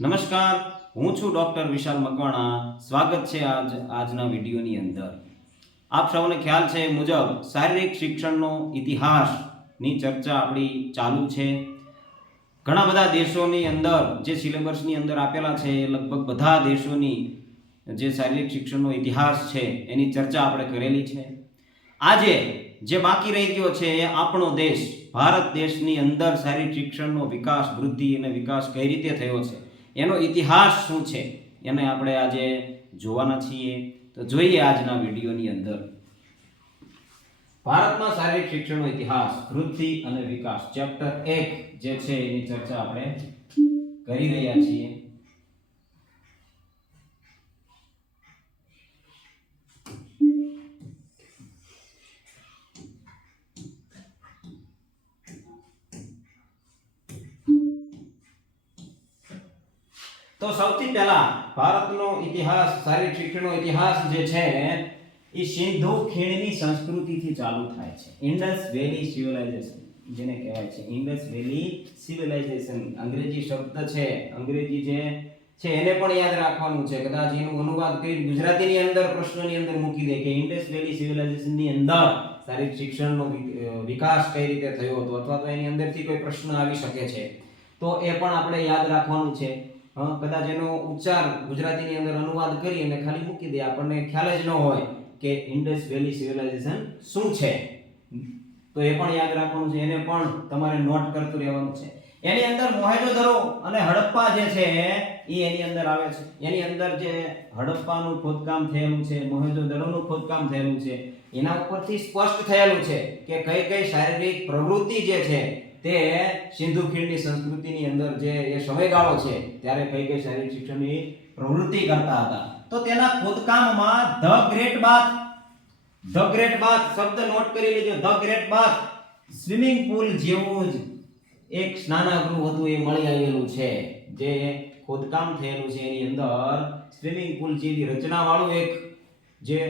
નમસ્કાર, હું છું ડૉક્ટર વિશાલ મકવાણા. સ્વાગત છે આજના વિડીયોની અંદર. આપ સૌને ખ્યાલ છે એ મુજબ શારીરિક શિક્ષણનો ઇતિહાસની ચર્ચા આપણી ચાલુ છે. ઘણા બધા દેશોની અંદર જે સિલેબસની અંદર આપેલા છે લગભગ બધા દેશોની જે શારીરિક શિક્ષણનો ઇતિહાસ છે એની ચર્ચા આપણે કરેલી છે. આજે જે બાકી રહી ગયો છે એ આપણો દેશ ભારત દેશની અંદર શારીરિક શિક્ષણનો વિકાસ, વૃદ્ધિ અને વિકાસ કઈ રીતે થયો છે, એનો ઇતિહાસ શું છે એને આપણે આજે જોવાના છીએ. તો જોઈએ આજના વિડીયોની અંદર ભારતમાં શારીરિક શિક્ષણનો ઇતિહાસ, વૃદ્ધિ અને વિકાસ, ચેપ્ટર 1 જે છે એની ચર્ચા આપણે કરી રહ્યા છીએ. તો સૌથી પહેલા ભારતનો ઇતિહાસ, શારીરિક શિક્ષણનો ઇતિહાસ જે છે એ સિંધુ ખીણની સંસ્કૃતિથી ચાલુ થાય છે. ઇન્ડસ વેલી સિવિલાઇઝેશન જેને કહેવાય છે, ઇન્ડસ વેલી સિવિલાઇઝેશન અંગ્રેજી શબ્દ છે, અંગ્રેજી જે છે એને પણ યાદ રાખવાનું છે. કદાચ એનું અનુવાદ કરી ગુજરાતીની અંદર પ્રશ્નની અંદર મૂકી દે કે ઇન્ડસ વેલી સિવિલાઇઝેશનની અંદર શારીરિક શિક્ષણનો વિકાસ કઈ રીતે થયો હતો, અથવા તો એની અંદરથી કોઈ પ્રશ્ન આવી શકે છે, તો એ પણ આપણે યાદ રાખવાનું છે. કદાચ એનો ઉચ્ચાર ગુજરાતીની અંદર અનુવાદ કરી અને ખાલી મૂકી દે, આપણને ખ્યાલ જ ન હોય કે ઇન્ડસ વેલી સિવિલાઇઝેશન શું છે, તો એ પણ યાદ રાખવાનું છે. એને પણ તમારે નોટ કરતું રહેવાનું છે. એની અંદર મોહેંજો-દડો અને હડપ્પા જે છે એ એની અંદર આવે છે. એની અંદર જે હડપ્પાનું ખોદકામ થયેલું છે, મોહેંજો-દડોનું ખોદકામ થયેલું છે, એના ઉપરથી સ્પષ્ટ થયેલું છે કે કઈ કઈ શારીરિક પ્રવૃત્તિ જે છે તે સિંધુ ખીણની સંસ્કૃતિની અંદર જે એ સમયગાળો છે ત્યારે કઈ કઈ શારીરિક શિક્ષણની પ્રવૃત્તિ કરતા હતા. તો તેના ખોદકામમાં ધ ગ્રેટ બાથ શબ્દ નોટ કરી લેજો. The great bath swimming pool જેવું જ એક સ્નાનાગૃહ હતું એ મળી આવેલું છે. જે ખોદકામ થયેલું છે એની અંદર સ્વિમિંગ પુલ જેવી રચના વાળું એક જે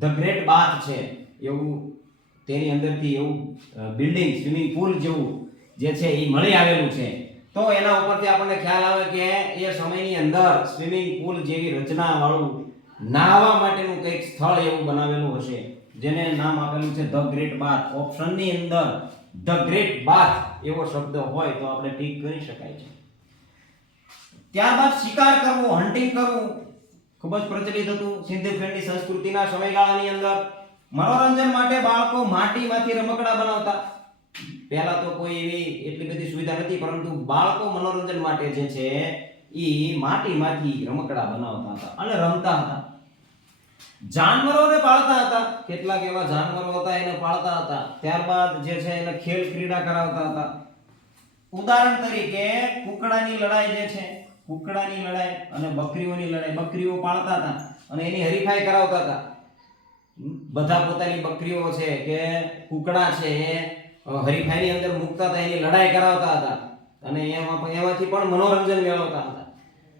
ધ ગ્રેટ બાથ છે એવું તેની અંદરથી એવું બિલ્ડિંગ સ્વિમિંગ પુલ જેવું જે છે એ મળી આવેલું છે. તો એના ઉપરથી આપણને ખ્યાલ આવે કે એ સમયની અંદર સ્વિમિંગ પુલ જેવી રચના વાળું નાહવા માટેનું કંઈક સ્થળ એવું બનાવેલું હશે જેને નામ આપેલું છે ધ ગ્રેટ બાથ. ઓપ્શનની અંદર ધ ગ્રેટ બાથ એવો શબ્દ હોય તો આપણે ટીક કરી શકાય છે. ત્યારબાદ શિકાર કરવો, હન્ટિંગ કરવું ખૂબ જ પ્રચલિત હતું સિંધુ ખીણની સંસ્કૃતિના સમયગાળાની અંદર. મનોરંજન માટે બાળકો માટીમાંથી રમકડા બનાવતા. પહેલા તો કોઈ એવી એટલી બધી સુવિધા નથી, પરંતુ બાળકો મનોરંજન માટે જે છે એ માટીમાંથી રમકડા બનાવતા હતા અને રમતા હતા. જાનવરોને પાળતા હતા. કેટલાક એવા જાનવરો હતા એને પાળતા હતા. ત્યારબાદ જે છે એને ખેલ ક્રીડા કરાવતા હતા. ઉદાહરણ તરીકે કુકડાની લડાઈ જે છે, કુકડાની લડાઈ અને બકરીઓની લડાઈ, બકરીઓ પાળતા હતા અને એની હરીફાઈ કરાવતા હતા. બધા પોતાની બકરીઓ છે કે કુકડા છે એ હરીફાઈની અંદર મૂકતા હતા, એની લડાઈ કરાવતા હતા અને એમાંથી પણ મનોરંજન મેળવતા હતા.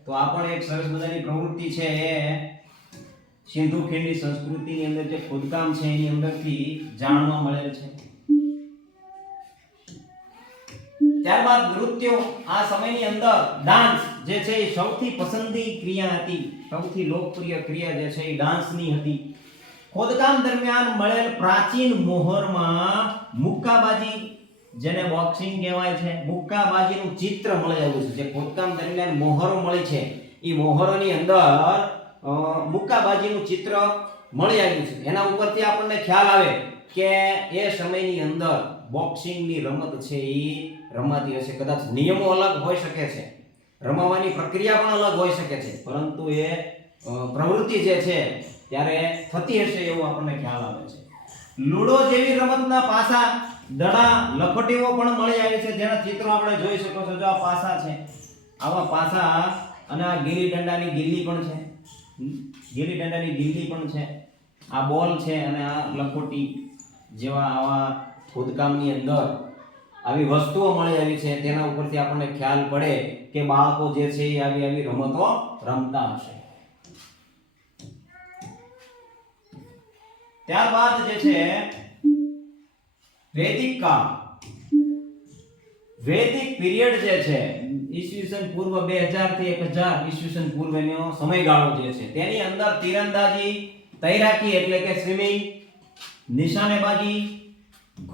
તો આ પણ એક સરસ મજાની પ્રવૃત્તિ છે એ સિંધુ ખીણની સંસ્કૃતિની અંદર જે ખોદકામ છે એની અંદરથી જાણવા મળેલ છે. ત્યારબાદ નૃત્યો. આ સમયની અંદર ડાન્સ જે છે એ સૌથી પસંદી ક્રિયા હતી. સૌથી લોકપ્રિય ક્રિયા જે છે એ ડાન્સની હતી. ખોદકામ દરમિયાન મળેલ પ્રાચીન મોહરમાં મુક્કાબાજી, જેને બોક્સિંગ કહેવાય છે, મુક્કાબાજીનું ચિત્ર મળી આવ્યું છે. જે ખોદકામ દરમિયાન મોહરો મળી છે એ મોહરોની અંદર મુક્કાબાજીનું ચિત્ર મળી આવ્યું છે. એના ઉપરથી આપણને ખ્યાલ આવે કે એ સમયની અંદર બોક્સિંગની રમત છે એ રમાતી હશે. કદાચ નિયમો અલગ હોઈ શકે છે, રમવાની પ્રક્રિયા પણ અલગ હોઈ શકે છે, પરંતુ એ પ્રવૃત્તિ જે છે ત્યારે થતી હશે એવું આપણને ખ્યાલ આવે છે. લૂડો જેવી રમતના પાસા, દડા, લખોટીઓ પણ મળી આવી છે જેના ચિત્રો આપણે જોઈ શકો છો. જો આ પાસા છે, આવા પાસા અને આ ગિલ્લી દંડાની ગિલ્લી પણ છે, ગિલ્લી દંડાની ગિલ્લી પણ છે, આ બોલ છે અને આ લખોટી જેવા આવા ખોદકામની અંદર આવી વસ્તુઓ મળી આવી છે. તેના ઉપરથી આપણને ખ્યાલ પડે કે બાળકો જે છે એ આવી રમતો રમતા હશે. ત્યારબાદ જે છે વૈદિક કાળ, વૈદિક પીરિયડ જે છે ઈસવીસન પૂર્વ 2000 થી 1000 ઈસવીસન પૂર્વનો સમયગાળો જે છે તેની અંદર તીરંદાજી, તૈરાકી એટલે કે સ્વિમિંગ, નિશાનેબાજી,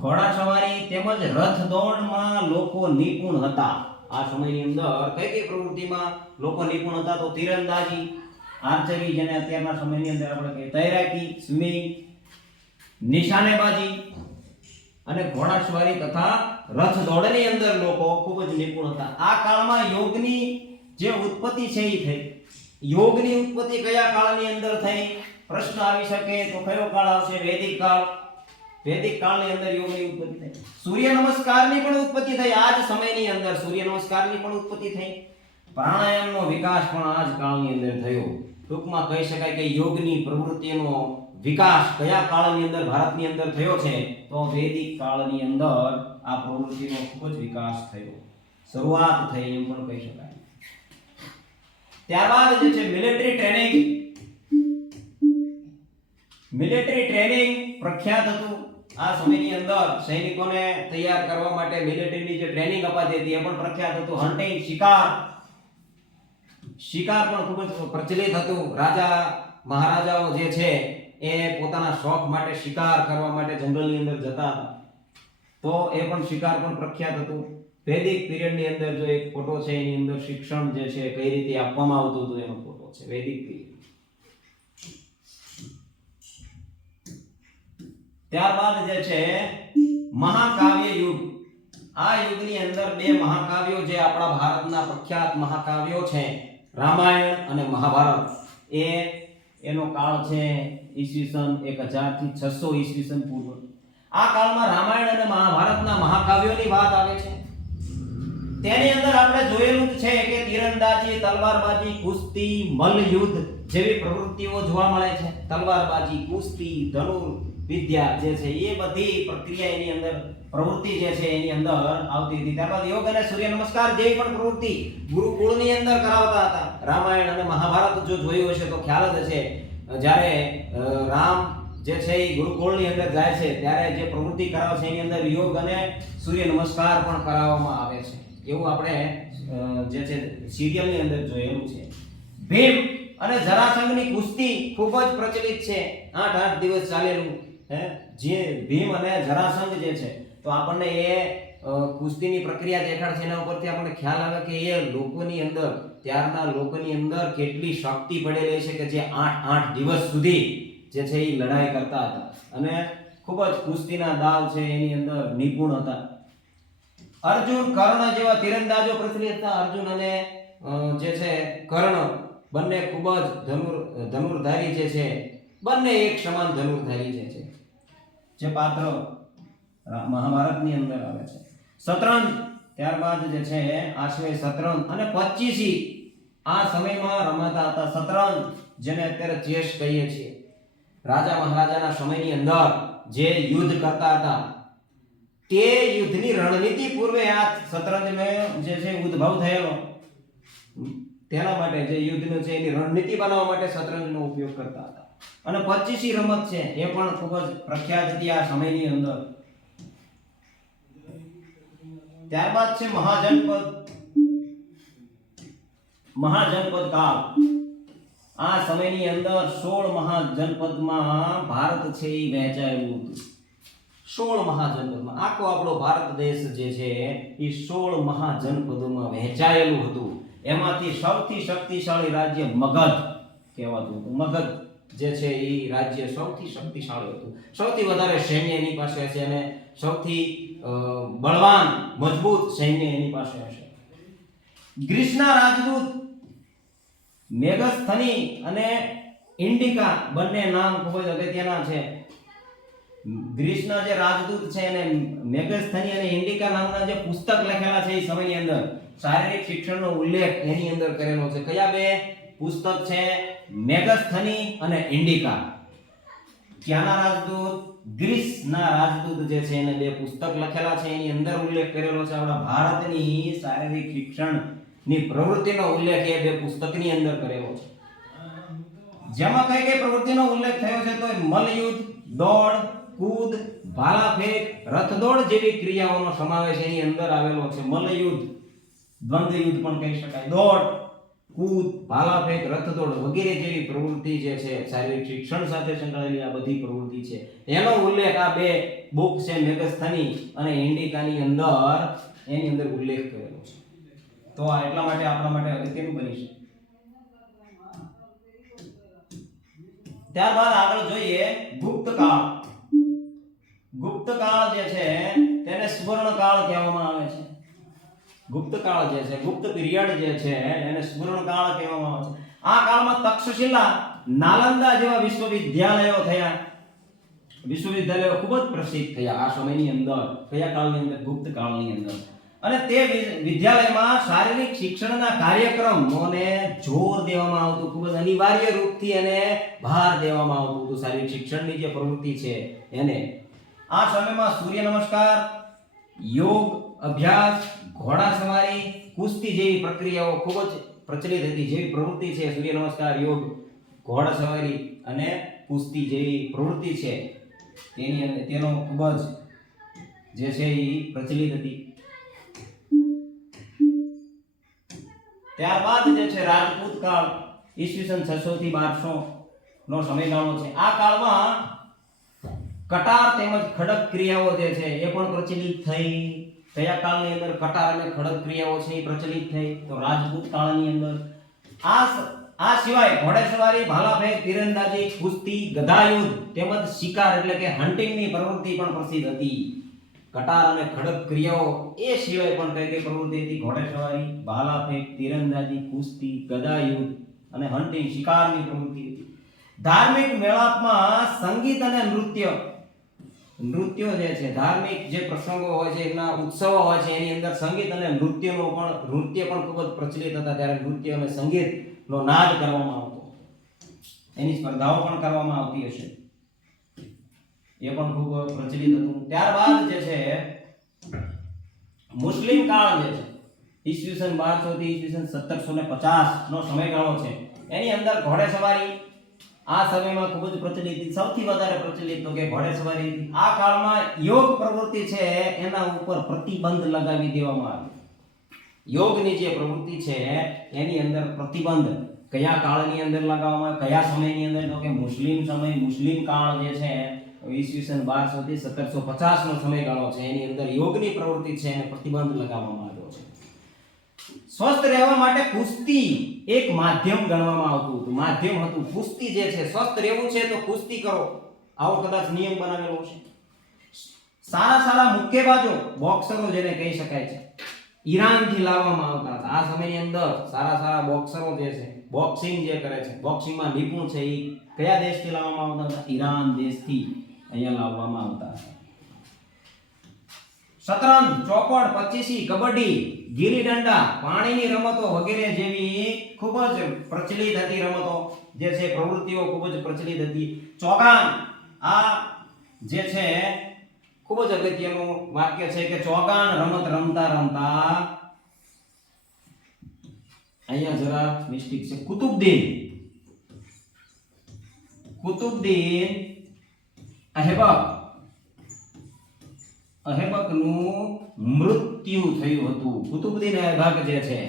ઘોડાસવારી તેમજ રથ દોડમાં લોકો નિપુણ હતા. આ સમયની અંદર કઈ કઈ પ્રવૃત્તિમાં લોકો નિપુણ હતા? તો તીરંદાજી, આર્ચરી જેને અત્યારના સમયની અંદર આપણે કહીએ, તૈરાકી, સ્વિમિંગ, નિશાનેબાજી અને ઘોડાસવારી તથા રથ દોડની અંદર લોકો ખૂબ જ નિપુણ હતા. આ કાળમાં યોગની જે ઉત્પત્તિ છે એ થઈ. યોગની ઉત્પત્તિ કયા કાળની અંદર થઈ? પ્રશ્ન આવી શકે તો કયો કાળ આવશે? વૈદિક કાળ. વૈદિક કાળની અંદર યોગની ઉત્પત્તિ થઈ. સૂર્ય નમસ્કારની પણ ઉત્પત્તિ થઈ આ જ સમયની અંદર. સૂર્ય નમસ્કારની પણ ઉત્પત્તિ થઈ. પ્રાણાયામનો વિકાસ પણ આ જ કાળની અંદર થયો. ટૂંકમાં કહી શકાય કે યોગની પ્રવૃત્તિનો વિકાસ કયા કાળની અંદર ભારતની અંદર થયો છે? તો વૈદિક કાળની અંદર આ પ્રવૃત્તિનો ખૂબ જ વિકાસ થયો, શરૂઆત થઈ એમ પણ કહી શકાય. ત્યારબાદ જે છે મિલિટરી ટ્રેનિંગ. મિલિટરી ટ્રેનિંગ પ્રખ્યાત હતું. આ સમયની અંદર સૈનિકોને તૈયાર કરવા માટે મિલિટરીની જે ટ્રેનિંગ અપાતી હતી એ પણ પ્રખ્યાત હતું. હન્ટિંગ, શિકાર પણ ખૂબ જ પ્રચલિત હતું. રાજા મહારાજાઓ જે છે એ પોતાના શોખ માટે શિકાર કરવા માટે જંગલની અંદર જતા હતા. તો એ પણ શિકાર પણ પ્રખ્યાત હતું. વૈદિક પીરિયડની અંદર જો એક ફોટો છે એની અંદર શિક્ષણ જે છે કઈ રીતે આપવામાં આવતું હતું એનો ફોટો છે વૈદિક પીરિયડ. ત્યારબાદ જે છે મહાકાવ્ય યુગ. આ યુગની અંદર બે મહાકાવ્યો જે આપણા ભારતના પ્રખ્યાત મહાકાવ્યો છે રામાયણ અને મહાભારત, એનો કાળ છે ઈસવીસન 1000 થી 600 ઈસવીસન પૂર્વ. આ કાળમાં રામાયણ અને મહાભારતના મહાકાવ્યોની વાત આવે છે. તેની અંદર આપણે જોયેલું છે કે તીરંદાજી, તલવારબાજી, કુસ્તી, મલ્લયુદ્ધ જેવી પ્રવૃત્તિઓ જોવા મળે છે. તલવારબાજી, કુસ્તી, ધનુર વિદ્યા જે છે એ બધી પ્રક્રિયા એની અંદર પ્રવૃત્તિ જે છે એની અંદર આવતી હતી. ત્યારબાદ યોગ અને સૂર્ય નમસ્કાર જેવી પણ પ્રવૃત્તિ ગુરુકુળની અંદર કરાવતા હતા. રામાયણ અને મહાભારત જો જોયું હશે તો ખ્યાલ જ છે. જ્યારે રામ જે છે એ ગુરુકુળની અંદર જાય છે ત્યારે જે પ્રવૃત્તિ કરાવે છે એની અંદર યોગ અને સૂર્ય નમસ્કાર પણ કરાવવામાં આવે છે. એવું આપણે જે છે સિરિયલની અંદર જોયેલું છે. ભીમ અને જરાસંઘની કુસ્તી ખૂબ જ પ્રચલિત છે. 8 દિવસ ચાલેલું જે ભીમ અને જરાસંઘ જે છે તો આપણને એ કુસ્તીની પ્રક્રિયા દેખાડ છે. એના ઉપરથી આપણને ખ્યાલ આવે કે એ લોકોની અંદર, ત્યારના લોકોની અંદર કેટલી શક્તિ પડેલી છે કે જે 8 દિવસ સુધી જે છે એ લડાઈ કરતા હતા અને ખૂબ જ કુસ્તીના દાવ છે એની અંદર નિપુણ હતા. અર્જુન, કર્ણ જેવા તીરંદાજો પ્રચલિત હતા. અર્જુન અને જે છે કર્ણ બંને ખૂબ જ ધનુર્ધારી જે છે, બંને એક સમાન ધનુર્ધારી જે પાત્ર મહાભારતની અંદર આવે છે. શતરંજ, ત્યારબાદ જે છે આશ્વે શતરંજ અને 25 આ સમયમાં રમાતા હતા. શતરંજ જેને અત્યારે ચેસ કહીએ છીએ. રાજા મહારાજાના સમયની અંદર જે યુદ્ધ કરતા હતા તે યુદ્ધની રણનીતિ પૂર્વે આ શતરંજનો જે છે ઉદ્ભવ થયેલો. તેના માટે જે યુદ્ધનો છે એની રણનીતિ બનાવવા માટે શતરંજનો ઉપયોગ કરતા હતા. અને 25 રમત છે એ પણ ખૂબ જ પ્રખ્યાત હતી આ સમયની અંદર. ત્યારબાદ છે મહાજનપદ કાળ. આ સમયની અંદર 16 મહાજનપદમાં ભારત છે એ વહેંચાયેલું હતું. 16 મહાજનપદમાં આખો આપણો ભારત દેશ જે છે એ 16 મહાજનપદોમાં વહેંચાયેલું હતું. એમાંથી સૌથી શક્તિશાળી રાજ્ય મગધ કહેવાતું હતું. મગધ જે છે એ રાજ્ય સૌથી શક્તિશાળી હતું. સૌથી વધારે સૈન્ય એની પાસે હશે અને સૌથી બળવાન મજબૂત સૈન્ય એની પાસે હશે. ગ્રીસના રાજદૂત મેગસ્થની અને ઇન્ડિકા બંને નામ ખૂબ જ અગત્યના છે. ગ્રીસના જે રાજદૂત છે એને મેગસ્થની અને ઇન્ડિકા નામના જે પુસ્તક લખેલા છે એ સમયની અંદર શારીરિક શિક્ષણનો ઉલ્લેખ એની અંદર કરેલો છે. કયા બે પુસ્તક છે? મેગસ્થની અને ઇન્ડિકા. ક્યાંના રાજદૂત? ગ્રીસના રાજદૂત જે છે એને બે પુસ્તક લખેલા છે. એની અંદર ઉલ્લેખ કરેલો છે આપણા ભારતની શારીરિક શિક્ષણની પ્રવૃત્તિનો ઉલ્લેખ એ બે પુસ્તકની અંદર કરેલો છે. જેમાં કઈ કઈ પ્રવૃત્તિનો ઉલ્લેખ થયો છે? તો મલ્લયુદ્ધ, દોડ, કૂદ, ભાલાફેંક, રથદોડ જેવી ક્રિયાઓનો સમાવેશ એની અંદર આવેલો છે. મલ્લયુદ્ધ દ્વંદ્વ યુદ્ધ પણ કહી શકાય, દોડ, કૂદ, ભાલાફેંક, રથદોડ વગેરે જેવી પ્રવૃત્તિ જે છે શારીરિક શિક્ષણ સાથે સંકળાયેલી આ બધી પ્રવૃત્તિ છે એનો ઉલ્લેખ આ બે બુક છે મેગસ્થની અને ઇન્ડિકાની અંદર એની અંદર ઉલ્લેખ કરેલો છે. તો આ એટલા માટે આપણા માટે અગત્યનું બની છે. ત્યારબાદ આગળ જોઈએ ગુપ્તકાળ. ગુપ્તકાળ જે છે તેને સુવર્ણકાળ કહેવામાં આવે છે. ગુપ્તકાળ જે છે, ગુપ્ત પીરિયડ જે છે એને સુવર્ણકાળ કહેવામાં આવે છે. આ કાળમાં તક્ષશિલા, નાલંદા જેવા વિશ્વવિદ્યાલયો થયા. વિશ્વવિદ્યાલયો ખૂબ જ પ્રસિદ્ધ થયા આ સમયની અંદર. કયા કાળની અંદર? ગુપ્તકાળની અંદર. અને તે વિદ્યાલયમાં શારીરિક શિક્ષણના કાર્યક્રમોને જોર દેવામાં આવતું, ખૂબ જ અનિવાર્ય રૂપથી એને ભાર દેવામાં આવતું હતું શારીરિક શિક્ષણની જે પ્રવૃત્તિ છે એને. આ સમયમાં સૂર્ય નમસ્કાર, યોગ અભ્યાસ, ઘોડાસવારી, કુસ્તી જેવી પ્રક્રિયાઓ ખૂબ જ પ્રચલિત હતી. જેવી પ્રવૃત્તિ છે સૂર્ય નમસ્કાર, યોગ, ઘોડાસવારી અને કુસ્તી જેવી પ્રવૃત્તિ છે તેનો ખૂબ જ જે છે એ પ્રચલિત હતી. ત્યારબાદ જે છે રાજપૂત કાળ, ઈસવીસન 600 થી 1200 નો સમયગાળો છે. આ કાળમાં કટાર તેમજ ખડક ક્રિયાઓ જે છે એ પણ પ્રચલિત થઈ. કયા કાળની અંદર કટાર અને ખડક ક્રિયાઓ છે એ પ્રચલિત થઈ? તો રાજપૂત કાળની અંદર. આ સિવાય ઘોડેસવારી, ભાલાફેંક, તીરંદાજી, કુસ્તી, ગદાયુદ્ધ તેમજ શિકાર એટલે કે હન્ટિંગની પ્રવૃત્તિ પણ પ્રસિદ્ધ હતી. કટાર અને ખડક ક્રિયાઓ એ સિવાય પણ કઈ કઈ પ્રવૃત્તિ હતી? ઘોડેસવારી, ભાલાફેંક, તીરંદાજી, કુસ્તી, ગદાયુદ્ધ અને હન્ટિંગ, શિકારની પ્રવૃત્તિ હતી. ધાર્મિક મેળાપમાં સંગીત અને નૃત્યો જે છે, ધાર્મિક જે પ્રસંગો હોય છે એના ઉત્સવો હોય છે એની અંદર સંગીત અને નૃત્ય પણ ખૂબ જ પ્રચલિત હતા. ત્યારે નૃત્ય અને સંગીતનો નાદ કરવામાં આવતો, એની સ્પર્ધાઓ પણ કરવામાં આવતી હશે, એ પણ ખૂબ પ્રચલિત હતું. ત્યારબાદ જે છે મુસ્લિમ કાળ જે છે ઈસવીસન 1200 થી ઈસવીસન 1750 નો સમયગાળો છે. એની અંદર ઘોડેસવારી આ સમયમાં ખૂબ જ પ્રચલિત, સૌથી વધારે પ્રચલિત તો કે ઘોડેસવારી. આ કાળમાં યોગ પ્રવૃત્તિ છે એના ઉપર પ્રતિબંધ લગાવી દેવામાં આવ્યો. યોગની જે પ્રવૃત્તિ છે એની અંદર પ્રતિબંધ કયા કાળની અંદર લગાવવામાં, કયા સમયની અંદર? તો કે મુસ્લિમ સમય, મુસ્લિમ કાળ જે છે ઈસવીસન 1200 થી 1750 નો સમયગાળો છે. એની અંદર યોગની પ્રવૃત્તિ છે એને પ્રતિબંધ લગાવવામાં આવ્યો છે. સ્વસ્થ રહેવા માટે કુસ્તી એક માધ્યમ ગણવામાં આવતું હતું. માધ્યમ હતું કુસ્તી જે છે. સ્વસ્થ રહેવું છે તો કુસ્તી કરો, આવો કદાચ નિયમ બનાવેલો છે. સારા મુક્કેબાજો, બોક્સરો જેને કહી શકાય છે, ઈરાનથી લાવવામાં આવતા હતા. આ સમયની અંદર સારા બોક્સરો જે છે, બોક્સિંગ જે કરે છે, બોક્સિંગમાં નિપુણ છે, એ કયા દેશથી લાવવામાં આવતા હતા? ઈરાન દેશથી અહીંયા લાવવામાં આવતા હતા. શતરંજ, ચોપડ, પચીસી, કબડ્ડી, ગીલી દંડા, પાણીની રમતો વગેરે જેવી ખૂબ જ પ્રચલિત હતી રમતો જે છે, પ્રવૃત્તિઓ ખૂબ જ પ્રચલિત હતી. ચોગાન, આ જે છે ખૂબ જ અગત્યનું વાક્ય છે કે ચોગાન રમત રમતા અહીંયા જરા મિસ્ટેક છે. કુતુબદીન અહેબકનું મૃત્યુ થયું હતું. કુતુબદીન અહેબક જે છે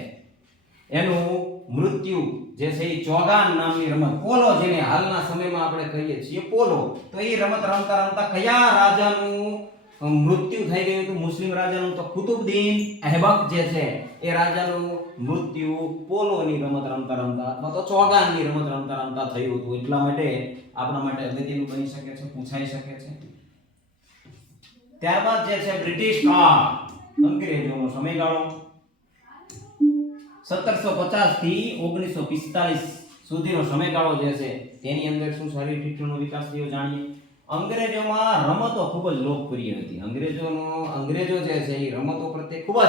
એનું મૃત્યુ જે છે એ ચોગાન નામની રમત, પોલો જેને હાલના સમયમાં આપણે કહીએ છીએ પોલો, તો એ રમત રમતા કયા રાજાનું મૃત્યુ થઈ ગયું હતું? મુસ્લિમ રાજાનું. તો કુતુબદીન અહેબક જે છે એ રાજાનું મૃત્યુ પોલોની રમત રમતા અથવા તો ચોગાનની રમત રમતા થયું હતું. એટલા માટે આપણા માટે અગત્યનું બની શકે છે, પૂછાઈ શકે છે. ત્યારબાદ જે છે બ્રિટિશ કાળ, અંગ્રેજોનો સમયગાળો 1750 થી 1945 સુધીનો સમયગાળો જે છે તેની અંદર શું શારીરિક શિક્ષણનો વિકાસ થયો જાણીએ. અંગ્રેજોમાં રમતો ખૂબ જ લોકપ્રિય હતી. અંગ્રેજો જે છે એ રમતો પ્રત્યે ખૂબ જ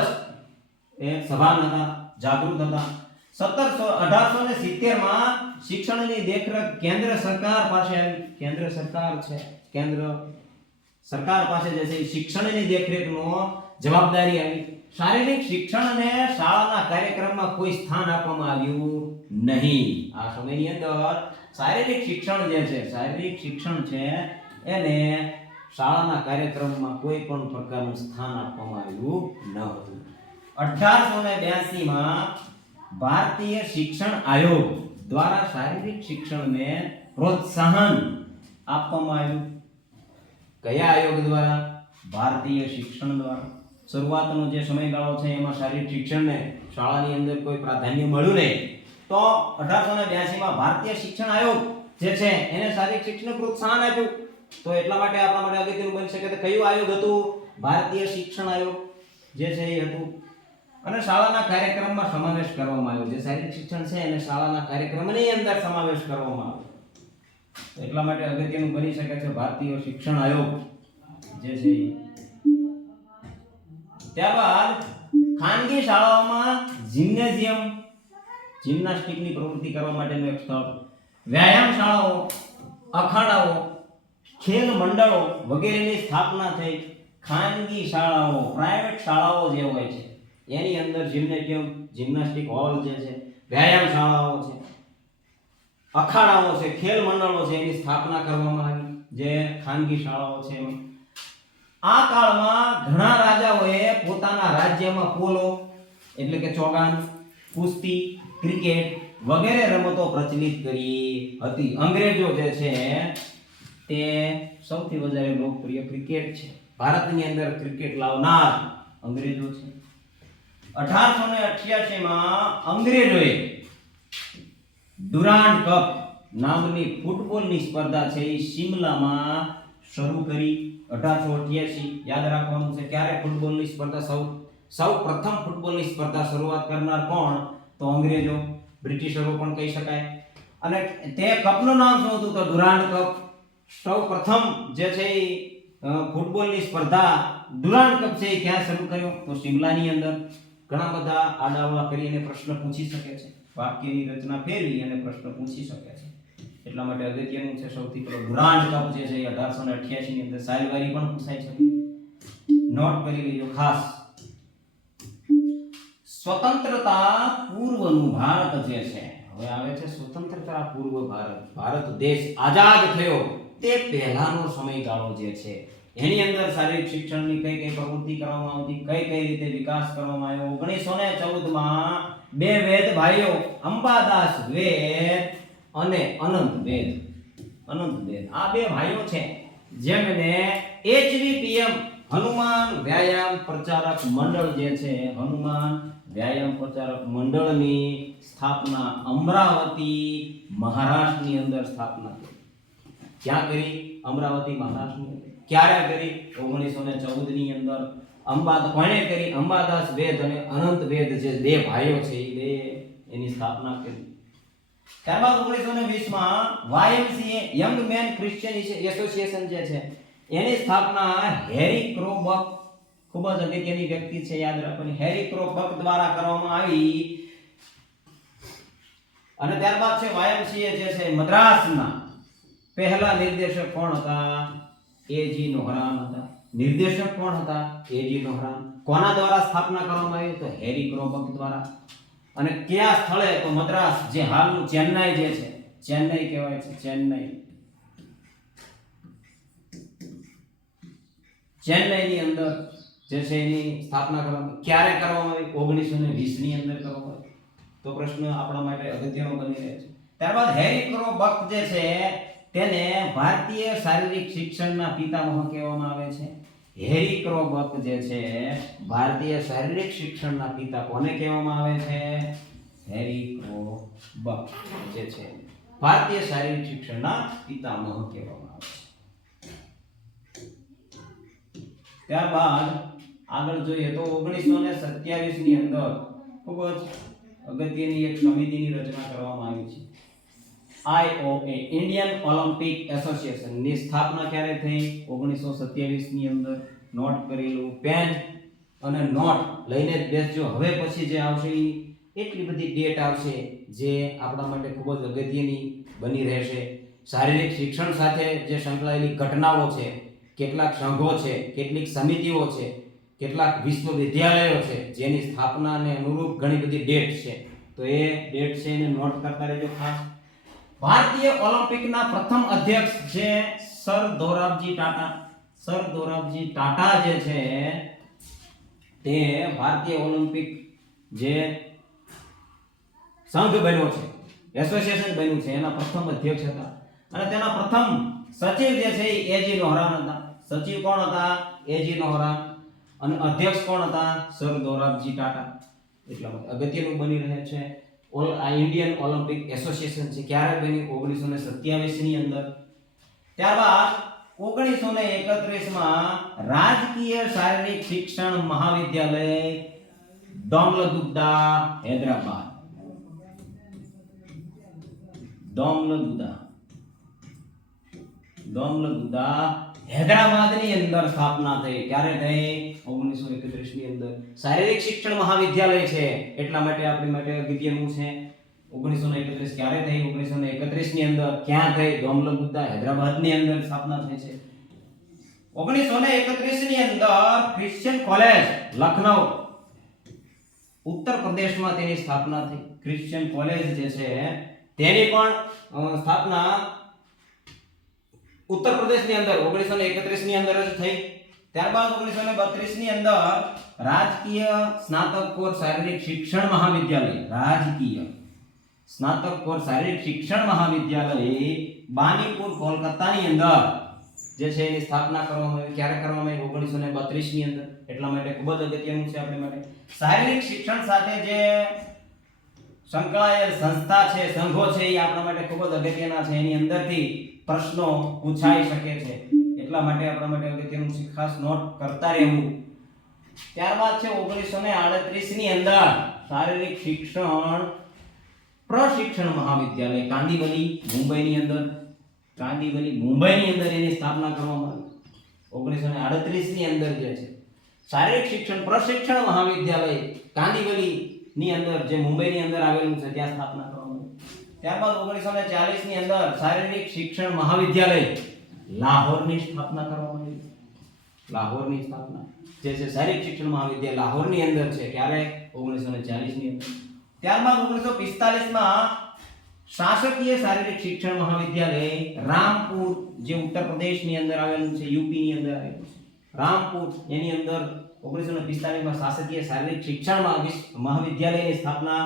સભાન હતા, જાગૃત હતા. 1870 માં શિક્ષણની દેખરેખ કેન્દ્ર સરકાર પાસે આવી. કેન્દ્ર સરકાર પાસે જે છે શિક્ષણની દેખરેખનો જવાબદારી આવી. શારીરિક શિક્ષણને શાળાના કાર્યક્રમમાં કોઈ સ્થાન આપવામાં આવ્યું નહીં. આ સમયની અંદર શારીરિક શિક્ષણ છે એને શાળાના કાર્યક્રમમાં કોઈ પણ પ્રકારનું સ્થાન આપવામાં આવ્યું ન હતું. 1882 માં ભારતીય શિક્ષણ આયોગ દ્વારા શારીરિક શિક્ષણને પ્રોત્સાહન આપવામાં આવ્યું. કયા આયોગ દ્વારા? ભારતીય શિક્ષણ દ્વારા. શરૂઆતનો જે સમયગાળો છે એમાં શારીરિક શિક્ષણને શાળાની અંદર કોઈ પ્રાધાન્ય મળ્યું નહીં, તો 1882 માં ભારતીય શિક્ષણ આયોગ જે છે એને શારીરિક શિક્ષણને પ્રોત્સાહન આપ્યું. તો એટલા માટે આપણા માટે અગત્યનું બની શકે તો કયું આયોગ હતું? ભારતીય શિક્ષણ આયોગ જે છે એ હતું. અને શાળાના કાર્યક્રમમાં સમાવેશ કરવામાં આવ્યો. જે શારીરિક શિક્ષણ છે એને શાળાના કાર્યક્રમની અંદર સમાવેશ કરવામાં આવ્યો. એટલા માટે અગત્યનું બની શકે છે ભારતીય શિક્ષણ આયોગ જે છે. ત્યારબાદ ખાનગી શાળાઓમાં જિમ્નેશિયમ, જિમ્નાસ્ટિકની પ્રવૃત્તિ કરવા માટેનું એક સ્થળ, વ્યાયામ શાળાઓ, અખાડાઓ, ખેલ મંડળો વગેરેની સ્થાપના થઈ. ખાનગી શાળાઓ, પ્રાઇવેટ શાળાઓ જે હોય છે એની અંદર જિમ્નેશિયમ, જિમ્નાસ્ટિક હોલ જે છે, વ્યાયામ શાળાઓ છે, અખાડાઓ છે, ખેલ મંડળો છે એની સ્થાપના કરવામાં આવી જે ખાનગી શાળાઓ છે એમાં. આ કાળમાં ઘણા રાજાઓએ પોતાના રાજ્યમાં પોલો એટલે કે ચોગાન, કુસ્તી, ક્રિકેટ વગેરે રમતો પ્રચલિત કરી હતી. અંગ્રેજો જે છે તે સૌથી વધારે લોકપ્રિય ક્રિકેટ છે. ભારતની અંદર ક્રિકેટ લાવનાર અંગ્રેજો છે. 1888 માં અંગ્રેજોએ ડુરાન્ડ કપ નામની ફૂટબોલની સ્પર્ધા છે એ શિમલામાં શરૂ કરી. 1888 યાદ રાખવાનું છે. ક્યારે ફૂટબોલની સ્પર્ધા સૌ પ્રથમ ફૂટબોલની સ્પર્ધા શરૂઆત કરનાર કોણ? તો અંગ્રેજો, બ્રિટિશરો પણ કહી શકાય. અને તે કપનું નામ શું હતું? તો ડુરાન્ડ કપ. સૌ પ્રથમ જે છે એ ફૂટબોલની સ્પર્ધા ડુરાન્ડ કપ છે એ ક્યાં શરૂ કર્યો? તો શિમલાની અંદર. ઘણા બધા આડાવડા કરીને પ્રશ્ન પૂછી શકે છે, વાક્યની રચના ફેરવી અને પ્રશ્ન પૂછી શકે છે. એટલા માટે અગત્યનું છે સૌથી પહેલો ડુરાન્ડ કપ જે છે 1888 ની અંદર. સાલવારી પણ પૂછાઈ શકે, નોટ કરી લેજો ખાસ. સ્વતંત્રતા પૂર્વનું ભારત જે છે, હવે આવે છે સ્વતંત્રતા પૂર્વ ભારત. ભારત દેશ આઝાદ થયો તે પહેલાનો સમયગાળો જે છે એની અંદર શારીરિક શિક્ષણની કઈ કઈ પ્રવૃત્તિ કરવામાં આવતી, કઈ કઈ રીતે વિકાસ કરવામાં આવ્યો. 1914 માં બે વેદ ભાઈઓ અંબાદાસ વેદ અને અનંત વેદ, આ બે ભાઈઓ છે જેમને HVPM હનુમાન વ્યાયામ પ્રચારક મંડળ જે છે, હનુમાન વ્યાયામ પ્રચારક મંડળની સ્થાપના અમરાવતી મહારાષ્ટ્રની અંદર સ્થાપના કરી. ક્યાં કરી? અમરાવતી મહારાષ્ટ્રની અંદર. ક્યારે કરી? 1914 ની અંદર. કોણે કરી? અંબાદાસ વેદ અને અનંત વેદ જે બે ભાઈઓ છે એ બે એની સ્થાપના કરી. ત્યારબાદ 1920 માં YMCA young men Christian association જે છે એની સ્થાપના હેરી ક્રોબક, ખૂબ જ અગત્યની વ્યક્તિ છે, યાદ રાખવાની, હેરી ક્રોબક દ્વારા કરવામાં આવી. અને ત્યારબાદ છે YMCA જે છે મદ્રાસના પહેલા નિર્દેશક કોણ હતા? AG નોહરાન હતા. નિર્દેશક કોણ હતા? AG નોહરાન. કોના દ્વારા સ્થાપના કરવામાં આવી? તો હેરી ક્રોબક દ્વારા. અને કયા સ્થળે? તો મદ્રાસ, જે હાલનું ચેન્નઈ જે છે, ચેન્નઈ કહેવાય છે, ચેન્નઈ. ચેન્નઈની અંદર જે છે એની સ્થાપના કરવામાં. ક્યારે કરવામાં આવી? 1920 ની અંદર કરવામાં આવી. તો પ્રશ્ન આપણા માટે અગત્યનો બની રહે છે. ત્યારબાદ હેરી ક્રોબક જે છે તેને ભારતીય શારીરિક શિક્ષણના પિતામહ કહેવામાં આવે છે. હેરી ક્રોબક જે છે ભારતીય શારીરિક શિક્ષણના પિતા કોને કહેવામાં આવે છે? હેરી ક્રોબક જે છે ભારતીય શારીરિક શિક્ષણના પિતામહ કહેવામાં આવે છે. ત્યારબાદ આગળ જોઈએ તો 1927 ની અંદર ખૂબ જ અગત્યની એક સમિતિની રચના કરવામાં આવી છે. IOA ઇન્ડિયન ઓલિમ્પિક એસોસિએશન ની સ્થાપના ક્યારે થઈ? 1927 ની અંદર. નોટ કરેલું, પેન અને નોટ લઈને જ બેસજો. હવે પછી જે આવશે એટલી બધી ડેટ આવશે જે આપણા માટે ખૂબ જ અગત્યની બની રહેશે. શારીરિક શિક્ષણ સાથે જે સંકળાયેલી ઘટનાઓ છે, કેટલાક સંઘો છે, કેટલીક સમિતિઓ છે, કેટલાક વિશ્વવિદ્યાલયો છે જેની સ્થાપનાને અનુરૂપ ઘણી બધી ડેટ છે. તો એ ડેટ છે એને નોટ કરતા રહેજો ખાસ. ભારતીય ઓલિમ્પિકના પ્રથમ અધ્યક્ષ છે સર દોરાબજી ટાટા. સર દોરાબજી ટાટા જે છે તે ભારતીય ઓલિમ્પિક જે સંઘ બન્યો છે, એસોસિએશન બન્યું છે, એના પ્રથમ અધ્યક્ષ હતા અને તેના પ્રથમ સચિવ જે છે એ એજી નોહરાન હતા. સચિવ કોણ હતા? એજી નોહરાન. અને અધ્યક્ષ કોણ હતા? સર દોરાબજી ટાટા. એટલા માટે અગત્યનું બની રહે છે આ ઇન્ડિયન ઓલિમ્પિક એસોસિએશન છે. ક્યારે બની? 1927 ની અંદર. ત્યારબાદ 1931 માં રાજકીય શારીરિક શિક્ષણ મહાવિદ્યાલય દોમલગુદ્દા હૈદરાબાદ, દોમલગુદ્દા હૈદરાબાદની અંદર સ્થાપના થઈ. ક્યારે થઈ? 1931 ની અંદર. શારીરિક શિક્ષણ મહાવિદ્યાલય છે એટલા માટે આપણી માટે અગત્યનું છે. 1931 ક્યારે થઈ? 1931 ની અંદર. ક્યાં થઈ? દોમલગુદ્દા હૈદરાબાદની અંદર સ્થાપના થઈ છે. 1931 ની અંદર ક્રિશ્ચિયન કોલેજ લખનઉ ઉત્તર પ્રદેશમાં તેની સ્થાપના થઈ. ક્રિશ્ચિયન કોલેજ જે છે તેની પણ સ્થાપના ઉત્તર પ્રદેશની અંદર 1931 ની અંદર જ થઈ. ત્યારબાદ 1932 ની અંદર રાજકીય સ્નાતકોત્તર શારીરિક શિક્ષણ મહાવિદ્યાલય, રાજકીય સ્નાતકોત્તર શારીરિક શિક્ષણ મહાવિદ્યાલય બાનીપુર કોલકાતાની અંદર જે છે એની સ્થાપના કરવામાં આવી. ક્યારે કરવામાં આવી? 1932 ની અંદર. એટલા માટે ખૂબ જ અગત્યનું છે આપણી માટે. શારીરિક શિક્ષણ સાથે જે સંકળાયેલ સંસ્થા છે, સંઘો છે, એ આપણા માટે ખૂબ જ અગત્યના છે. એની અંદરથી પ્રશ્નો પૂછાઈ શકે છે. એટલા માટે આપણા માટે અગત્યનું છે, ખાસ નોટ કરતા રહેવું. ત્યારબાદ છે 1938 ની અંદર શારીરિક શિક્ષણ પ્રશિક્ષણ મહાવિદ્યાલય કાંદીવલી મુંબઈની અંદર, મુંબઈની અંદર એની સ્થાપના કરવામાં આવી. 1938 ની અંદર જે છે શારીરિક શિક્ષણ પ્રશિક્ષણ મહાવિદ્યાલય કાંદીવલી ની અંદર જે મુંબઈની અંદર આવેલું છે ત્યાં સ્થાપના કરવામાં આવી. ત્યારબાદ 1940 ની અંદર શારીરિક શિક્ષણ મહાવિદ્યાલય લાહોરની સ્થાપના કરવામાં આવી. લાહોરની સ્થાપના જે છે શારીરિક શિક્ષણ મહાવિદ્યાલય લાહોરની અંદર છે. ક્યારે? 1940 ની અંદર. ત્યારબાદ 1945 માં શાસકીય શારીરિક શિક્ષણ મહાવિદ્યાલય રામપુર જે ઉત્તર પ્રદેશની અંદર આવેલું છે, યુપી ની અંદર આવેલું છે, રામપુર એની અંદર 1945 માં શાસકીય શારીરિક શિક્ષણ મહાવિદ્યાલયની સ્થાપના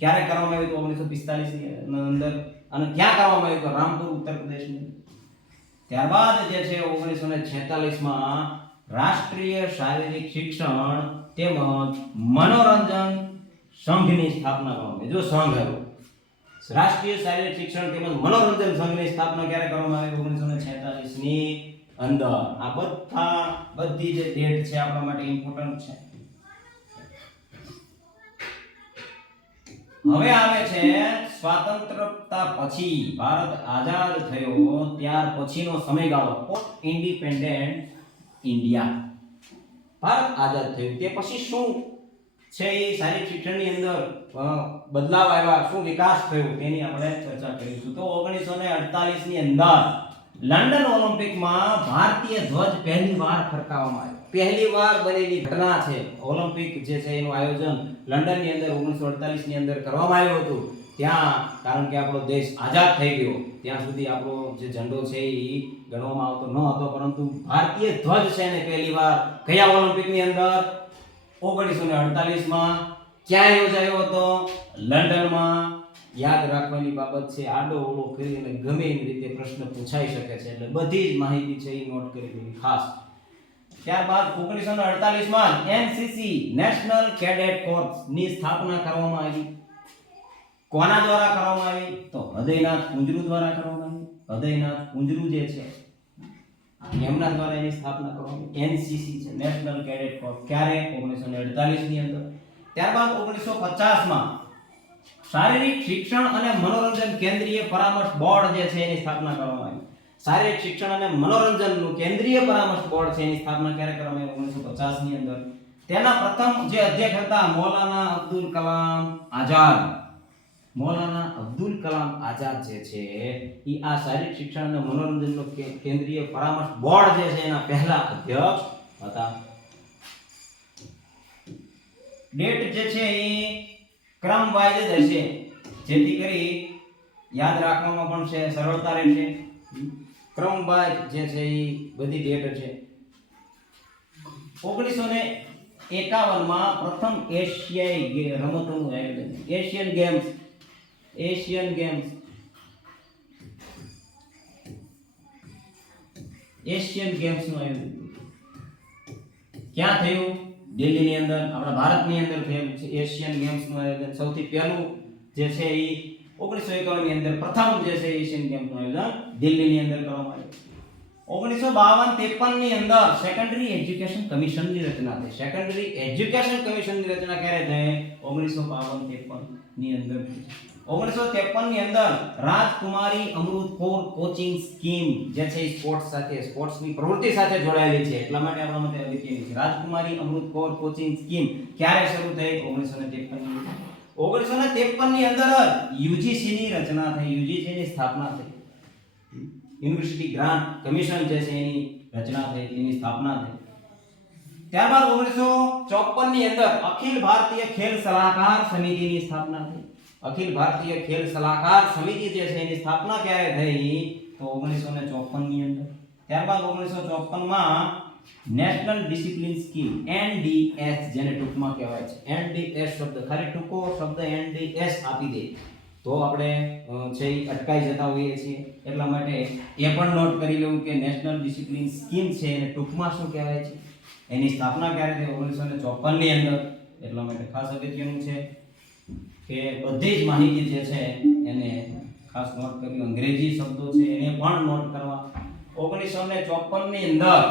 ક્યારે કરવામાં આવી? 1945 ની અંદર. અને ક્યાં કરવામાં આવી? તો રામપુર ઉત્તર પ્રદેશની. ત્યારબાદ જે છે 1946 માં રાષ્ટ્રીય શારીરિક શિક્ષણ તેમજ મનોરંજન સંઘની સ્થાપના કરવામાં આવી. જો સંઘ આવ્યો, રાષ્ટ્રીય શારીરિક શિક્ષણ તેમજ મનોરંજન સંઘની સ્થાપના ક્યારે કરવામાં આવી? 1946 ની અંદર. આ બધી જે ડેટ છે આપણા માટે ઇમ્પોર્ટન્ટ છે. હવે આવે છે સ્વાતંત્રતા પછી, ભારત આઝાદ થયો ત્યાર પછીનો સમયગાળો, પોસ્ટ ઇન્ડિપેન્ડન્ટ ઇન્ડિયા. ભારત આઝાદ થયું તે પછી શું છે એ શારીરિક શિક્ષણની અંદર બદલાવ આવ્યા, શું વિકાસ થયો તેની આપણે ચર્ચા કરીશું. તો 1948 ની અંદર લંડન ઓલિમ્પિકમાં ભારતીય ધ્વજ પહેલીવાર ફરકાવવામાં આવ્યો. પહેલીવાર બનેલી ઘટના છે. ઓલિમ્પિક જે છે એનું આયોજન લંડન ની અંદર 1948 ની અંદર કરવામાં આવ્યું હતું. ત્યાં કારણ કે આપણો દેશ આઝાદ થઈ ગયો ત્યાં સુધી આપણો જે ઝંડો છે એ ગણવામાં આવતો ન હતો, પરંતુ ભારતીય ધ્વજ છે ને પહેલીવાર કયા ઓલિમ્પિકની અંદર? 1948 માં. ક્યાં યોજાયો હતો? લંડનમાં. યાદ રાખવાની બાબત છે. આડો ઓળો કરીને ગમે એવી રીતે પ્રશ્ન પૂછાઈ શકે છે, એટલે બધી જ માહિતી છે એ નોટ કરી લેવી ખાસ. ત્યારબાદ 1948 માં એનસીસી નેશનલ કેડેટ કોર્પ્સ ની સ્થાપના કરવામાં આવી. કોના દ્વારા કરવામાં આવી? તો હૃદયનાથ કુંજરૂ દ્વારા કરવામાં આવી. હૃદયનાથ કુંજરૂ જે છે એમના દ્વારા એની સ્થાપના કરવામાં આવી. એનસીસી છે નેશનલ કેડેટ કોર્પ્સ. ક્યારે? 1948 ની અંદર. ત્યારબાદ 1950 માં શારીરિક શિક્ષણ અને મનોરંજન કેન્દ્રીય પરામર્શ બોર્ડ જે છે એની સ્થાપના કરવામાં આવી. શારીરિક શિક્ષણ અને મનોરંજનનું કેન્દ્રીય પરામર્શ બોર્ડ છે એની સ્થાપના ક્યારે કરવામાં આવી? 1950 ની અંદર. તેના પ્રથમ જે અધ્યક્ષ હતા મૌલાના અબ્દુલ કલામ આઝાદ. મૌલાના અબ્દુલ કલામ આઝાદ જે છે એ આ શારીરિક શિક્ષણ અને મનોરંજનનું કેન્દ્રીય પરામર્શ બોર્ડ જે છે એના પહેલા અધ્યક્ષ હતા. ડેટ જે છે એ ક્રમ વાઇઝ જ હશે જેથી કરી યાદ રાખવામાં પણ છે સરળતા રહેશે. ક્રમ વાઇઝ જે છે એ બધી ડેટ છે. 1948 51 માં પ્રથમ એશિયાઈ રમતોનું આયોજન, એશિયન ગેમ્સ એશિયન ગેમ્સ નું આયોજન ક્યાં થયું? દિલ્હીની અંદર, આપણા ભારતની અંદર થયેલું છે એશિયન ગેમ્સ નું આયોજન. સૌથી પહેલું જે છે એ 1951 ની અંદર પ્રથમ જે છે એશિયન ગેમ્સ નું આયોજન દિલ્હીની અંદર કરવામાં આવ્યું. 1952-53 ની અંદર સેકન્ડરી એજ્યુકેશન કમિશનની રચના થઈ. સેકન્ડરી એજ્યુકેશન કમિશનની રચના ક્યારે થઈ? 1952-53 ની અંદર. 1953 ની અંદર રાજકુમારી અમૃત કૌર કોચિંગ સ્કીમ જે છે સ્પોર્ટ્સ સાથે, સ્પોર્ટ્સની પ્રવૃત્તિ સાથે જોડાયેલી છે, એટલા માટે આપણા માટે અગત્યની છે. રાજકુમારી અમૃત કૌર કોચિંગ સ્કીમ ક્યારે શરૂ થઈ? 1953 ની અંદર જ યુજીસી ની રચના થઈ, યુજીસી ની સ્થાપના થઈ. યુનિવર્સિટી ગ્રાન્ટ કમિશન જે છે એની રચના થઈ, એની સ્થાપના થઈ. ત્યારબાદ 1954 ની અંદર અખિલ ભારતીય ખેલ સલાહકાર સમિતિની સ્થાપના થઈ. અખિલ ભારતીય ખેલ સલાહકાર સમિતિ જે છે એની સ્થાપના ક્યારે થઈ? તો 1954 ની અંદર. ત્યારબાદ 1954 માં નેશનલ ડિસિપ્લિન સ્કીમ NDS જેને ટૂંકમાં કહેવાય છે, NDS શબ્દ ખાલી ટૂંકો શબ્દ NDS આપી દે તો આપણે છે અટકાઈ જતા હોઈએ છીએ, એટલા માટે એ પણ નોટ કરી લેવું કે નેશનલ ડિસિપ્લિન સ્કીમ છે એને ટૂંકમાં શું કહેવાય છે, એની સ્થાપના ક્યારે થઈ? 1954 ની અંદર. એટલા માટે ખાસ અગત્યનું છે કે બધી જ માહિતી જે છે એને ખાસ નોટ કરી. અંગ્રેજી શબ્દો છે એને પણ નોટ કરવા. 1954 ની અંદર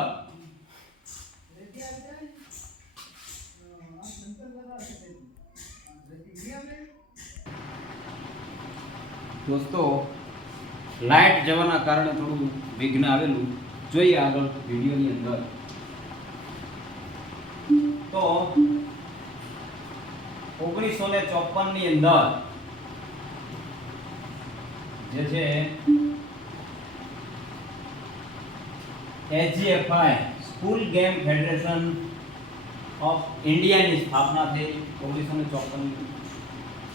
દોસ્તો લાઈટ જવાના કારણે થોડું વિઘ્ન આવેલું, જોઈએ આગળ વિડિયોની અંદર. તો 1954 ની અંદર જે છે SGFI school game federation of ઇન્ડિયાની સ્થાપના થઈ 1954.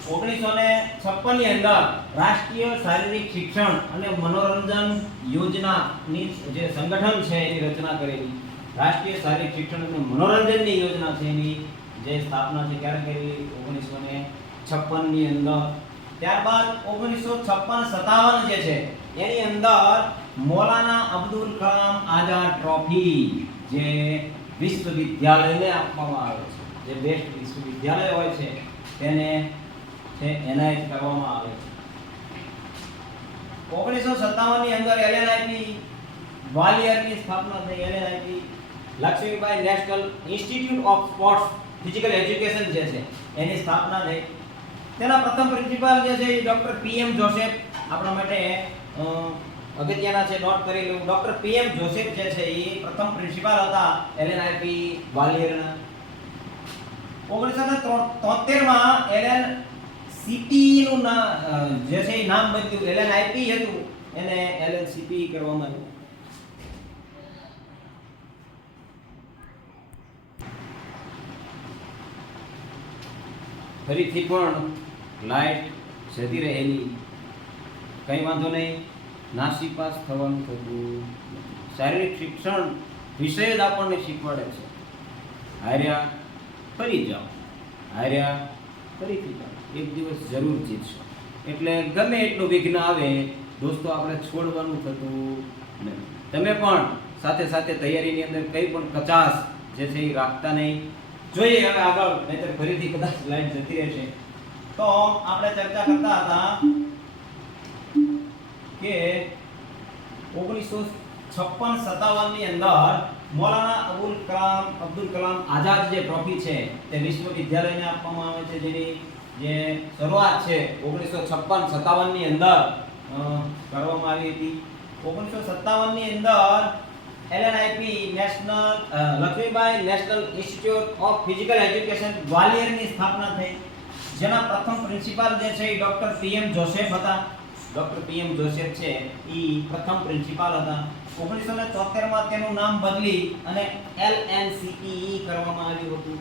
1956 ની અંદર રાષ્ટ્રીય શારીરિક શિક્ષણ અને મનોરંજન યોજનાની જે સંગઠન છે એની રચના કરેલી. રાષ્ટ્રીય શારીરિક શિક્ષણ અને મનોરંજનની યોજના છે એની જે સ્થાપના છે ક્યારે કરેલી? 1956 ની અંદર. ત્યારબાદ 1956-57 જે છે એની અંદર મૌલાના અબ્દુલ કલામ આઝાદ ટ્રોફી જે વિશ્વવિદ્યાલયને આપવામાં આવે છે, જે બેસ્ટ વિશ્વવિદ્યાલય હોય છે તેને એનાયત કરવામાં આવે છે. 1957 ની અંદર LNIP ગ્વાલિયરની સ્થાપના થઈ. LNIP Lakshmibai national institute of sports physical education જે છે એની સ્થાપના થઈ. તેના પ્રથમ પ્રિન્સિપાલ જે છે ડોક્ટર PM જોસેફ, આપણા માટે અગત્યના છે, નોટ કરી લેવું. ડોક્ટર PM જોસેફ જે છે એ પ્રથમ પ્રિન્સિપાલ હતા LNIP ગ્વાલિયરના. 1973 માં LNCP નું જે છે એ નામ બદલ્યું. LNIP હતું એને LNCP કરવામાં આવ્યું. ફરીથી પણ લાઈટ જતી રહેલી, કંઈ વાંધો નહીં, નાસીપાસ થવાનું થતું. શારીરિક શિક્ષણ વિષય જ આપણને શીખવાડે છે. હાર્યા ફરી જાઓ, હાર્યા ફરીથી જાઓ, એક દિવસ જરૂર જીતશો. એટલે ગમે એટલું વિઘ્ન આવે દોસ્તો આપણે છોડવાનું થતું નથી. તમે પણ સાથે સાથે તૈયારીની અંદર કંઈ પણ કચાશ જે છે એ રાખતા નહીં. જોઈએ હવે આગળ, નહીતર ફરીથી કદાચ લાઈટ જતી રહેશે. તો આપણે ચર્ચા કરતા હતા કે 1956-57 ની અંદર મૌલાના અબ્દુલ કલામ આઝાદ જે ટ્રોફી છે તે વિશ્વવિદ્યાલયને આપવામાં આવે છે, જેની જે શરૂઆત છે 1956-57 ની અંદર કરવામાં આવી હતી. 1957 ની અંદર LNIP national Lakshmibai national institute of physical education ગ્વાલિયરની સ્થાપના થઈ, જેના પ્રથમ પ્રિન્સિપાલ જે છે એ ડોક્ટર PM જોસેફ હતા. ડોક્ટર PM જોસેફ છે એ પ્રથમ પ્રિન્સિપાલ હતા. 1973 માં તેનું નામ બદલી અને LNCPE કરવામાં આવ્યું હતું.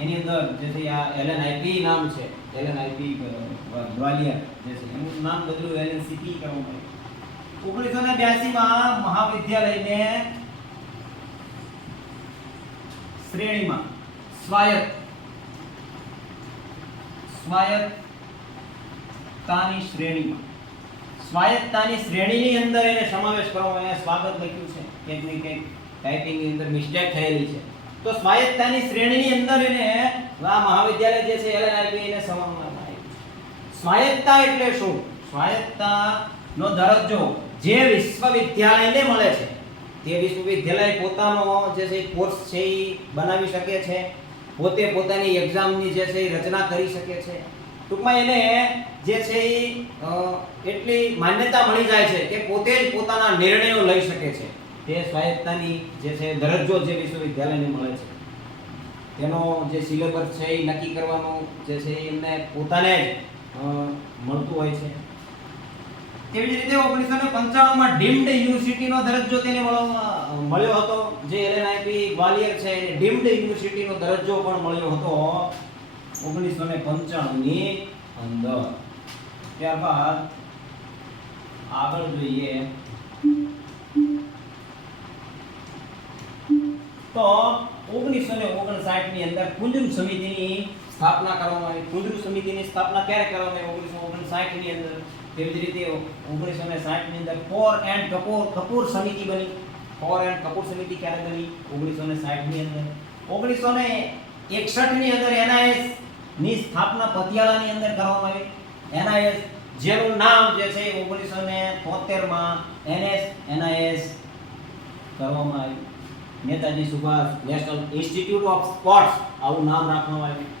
એની અંદર જે છે આ LNIP નામ છે, LNIP ગ્વાલિયર જે છે એનું નામ બદલ્યું LNCPE કરવામાં આવ્યું. 1982 માં મહાવિદ્યાલયને શ્રેણીમાં સ્વાયત્ત સ્વાયત્તતાની શ્રેણીમાં સ્વાયત્તતાની શ્રેણીની અંદર એને સમાવેશ કરવામાં આવે. સ્વાગત લખ્યું છે, ક્યાંક ને ક્યાંક ટાઈપિંગ ની અંદર મિસ્ટેક થયેલી છે. તો સ્વાયત્તતાની શ્રેણીની અંદર એને આ મહાવિદ્યાલય જે છે LNRP એને સમાવવામાં આવ્યું છે. સ્વાયત્તતા એટલે શું? સ્વાયત્તતાનો દરજ્જો જે વિશ્વવિદ્યાલયને મળે છે, તે વિશ્વવિદ્યાલય પોતાનો જે છે કોર્સ છે એ બનાવી શકે છે, પોતે પોતાની એક્ઝામની જે છે એ રચના કરી શકે છે. ટૂંકમાં એને જે છે એ એટલી માન્યતા મળી જાય છે કે પોતે જ પોતાના નિર્ણયો લઈ શકે છે. તે સ્વાયત્તતાની જે છે દરજ્જો જે વિશ્વવિદ્યાલયને મળે છે, તેનો જે સિલેબસ છે એ નક્કી કરવાનું જે છે એમને પોતાને જ મળતું હોય છે. તેવી જ રીતે 1995 માં ડીમ્ડ યુનિવર્સિટીનો દરજ્જો તેને મળ્યો હતો. જે LNIP ગ્વાલિયર છે એને ડીમ્ડ યુનિવર્સિટીનો દરજ્જો પણ મળ્યો હતો 1995 ની અંદર. ત્યારબાદ આગળ જોઈએ તો 1959 ની અંદર કુંજરૂ સમિતિની સ્થાપના કરવામાં આવી. કુંજરૂ સમિતિની સ્થાપના ક્યારે કરવામાં આવી? 1959 ની અંદર. તેવી જ રીતે 1960 ની અંદર ફોર એન્ડ કપૂર સમિતિ બની. ફોર એન્ડ કપૂર સમિતિ ક્યારે બની? 1960 ની અંદર. 1961 ની અંદર NIS ની સ્થાપના પતિયાલાની અંદર કરવામાં આવી. NIS જેનું નામ જે છે 1973 માં NIS કરવામાં આવ્યું. Netaji Subhash national institute of sports આવું નામ રાખવામાં આવ્યું.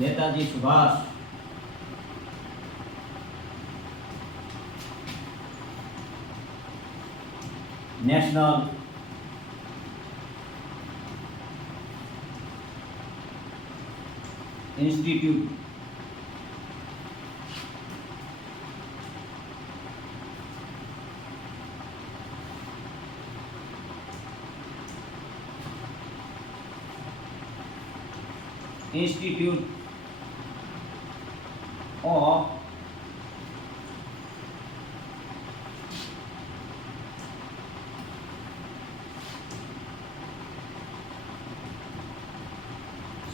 Netaji Subhash national institute of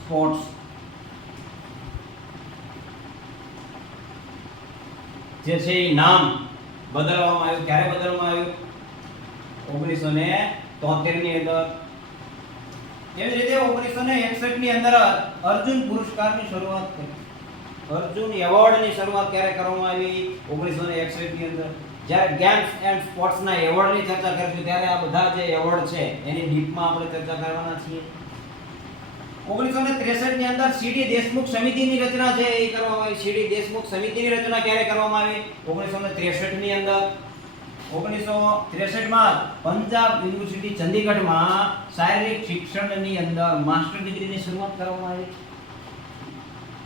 sports જે છે એ નામ બદલવામાં આવ્યું. ક્યારે બદલવામાં આવ્યું? 1973 ની અંદર. એવી રીતે 1961 ની અંદર અર્જુન પુરસ્કારની શરૂઆત કરી. અર્જુન એવોર્ડની શરૂઆત ક્યારે કરવામાં આવી? 1961 ની અંદર. જ્યારે ગેમ્સ એન્ડ સ્પોર્ટ્સના એવોર્ડની ચર્ચા કરીશું ત્યારે આ બધા જે એવોર્ડ છે એની ડીપમાં આપણે ચર્ચા કરવાના છીએ. 1963 ની અંદર સીડી દેશમુખ સમિતિની રચના છે એ કરવામાં આવી. સીડી દેશમુખ સમિતિની રચના ક્યારે કરવામાં આવી? 1963 ની અંદર. 1963 માં પંજાબ યુનિવર્સિટી ચંદીગઢમાં શારીરિક શિક્ષણની અંદર માસ્ટર ડિગ્રીની શરૂઆત કરવામાં આવી.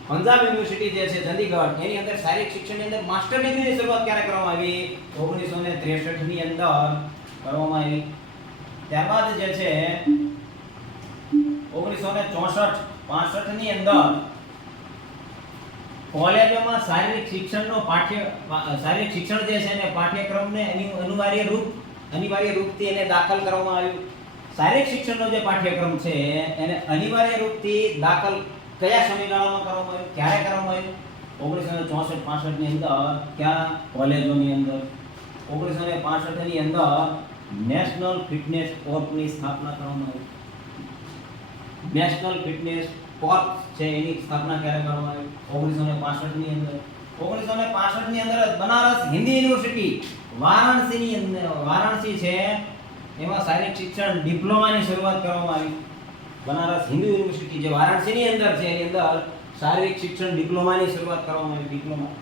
પંજાબ યુનિવર્સિટી જે છે ચંદીગઢ એની અંદર શારીરિક શિક્ષણની અંદર માસ્ટર ડિગ્રીની શરૂઆત ક્યારે કરવામાં આવી? 1963 ની અંદર કરવામાં આવી. ત્યારબાદ જે છે 1964-65 ની અંદર કોલેજોમાં શારીરિક શિક્ષણ જે છે ને પાઠ્યક્રમને અનિવાર્ય રૂપથી એને દાખલ કરવામાં આવ્યું. શારીરિક શિક્ષણનો જે પાઠ્યક્રમ છે એને અનિવાર્ય રૂપથી દાખલ કયા સમયગાળામાં કરવામાં આવ્યું? ક્યારે કરવામાં આવ્યું? 1964-65 ની અંદર. ક્યાં? કોલેજોની અંદર. 1965 ની અંદર નેશનલ ફિટનેસ કોર્પની સ્થાપના કરવામાં આવી. નેશનલ ફિટનેસ કોર્પ છે એની સ્થાપના ક્યારે કરવામાં આવી? 1965 ની અંદર. 1965 ની અંદર બનારસ હિન્દી યુનિવર્સિટી વારાણસી છે એમાં શારીરિક શિક્ષણ ડિપ્લોમાની શરૂઆત કરવામાં આવી. બનારસ હિન્દુ યુનિવર્સિટી જે વારાણસીની અંદર છે એની અંદર શારીરિક શિક્ષણ ડિપ્લોમાની શરૂઆત કરવામાં આવી. ડિપ્લોમા.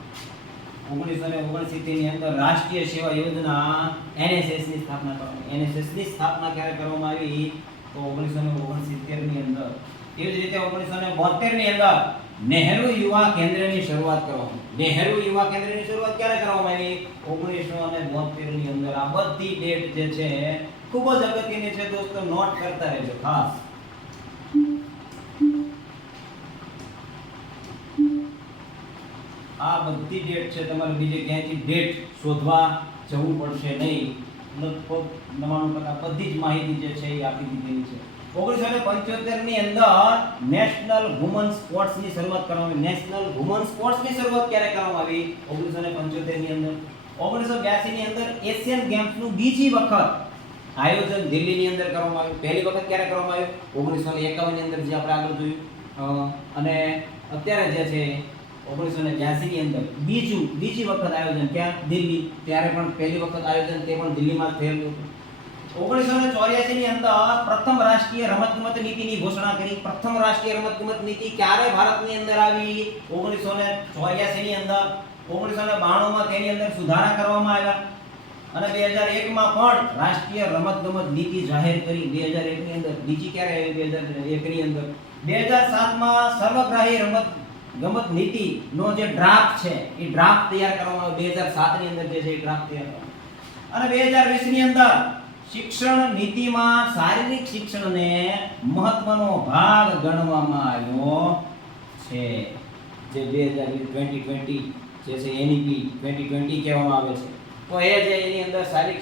1969 ની અંદર રાષ્ટ્રીય સેવા યોજના NSS ની સ્થાપના કરવામાં આવી. NSS ની સ્થાપના ક્યારે કરવામાં આવી? તો 1969 ની અંદર. એવી જ રીતે 1972 ની અંદર નહેરુ યુવા કેન્દ્રની શરૂઆત કરવામાં આવી. નહેરુ યુવા કેન્દ્રની શરૂઆત ક્યારે કરવામાં આવી? 1972 ની અંદર. આ બધી ડેટ જે છે ખૂબ જ અગત્યની છે દોસ્તો, નોટ કરતા રહેજો ખાસ. આ બધી ડેટ છે તમારે બીજે ક્યાંયથી ડેટ શોધવા જવું પડશે નહીં. લગભગ 99% બધી જ માહિતી જે છે એ આપી દીધેલી છે. 1975 ની અંદર નેશનલ વુમન સ્પોર્ટ્સ ની શરૂઆત કરવામાં આવી. નેશનલ વુમન સ્પોર્ટ્સ ની શરૂઆત ક્યારે કરવામાં આવી? 1975 ની અંદર. 1982 ની અંદર એશિયન ગેમ્સ નું બીજી વખત આયોજન દિલ્હીની અંદર કરવામાં આવ્યું. પહેલી વખત ક્યારે કરવામાં આવ્યું? 1951 ની અંદર, જે આપણે આગળ જોયું. અને અત્યારે જે છે 1982 ની અંદર બીજી વખત આયોજન ક્યાં? દિલ્હી. ત્યારે પણ પહેલી વખત આયોજન તે પણ દિલ્હીમાં જ થયેલું હતું. 1984 ની અંદર પ્રથમ રાષ્ટ્રીય રમતગમત નીતિની ઘોષણા કરી. પ્રથમ રાષ્ટ્રીય રમતગમત નીતિ ક્યારે ભારતની અંદર આવી? 1984 ની અંદર. 1992 માં તેની અંદર સુધારા કરવામાં આવ્યા અને 2001 માં પણ રાષ્ટ્રીય રમતગમત નીતિ જાહેર કરી. 2001 ની અંદર. બીજી ક્યારે આવી? 2001 ની અંદર. 2007 માં સર્વગ્રાહી રમતગમત નીતિ નો જે ડ્રાફ્ટ છે એ ડ્રાફ્ટ તૈયાર કરવામાં આવ્યો. 2007 ની અંદર જે છે એ ડ્રાફ્ટ તૈયાર કરવામાં. અને 2020 ની અંદર શિક્ષણ નીતિમાં શારીરિક શિક્ષણને મહત્વનો ભાગ ગણવામાં આવ્યો છે. જે 2020 જે છે એનઈપી 2020 કહેવામાં આવે છે. તો એ જે એની અંદર શારીરિક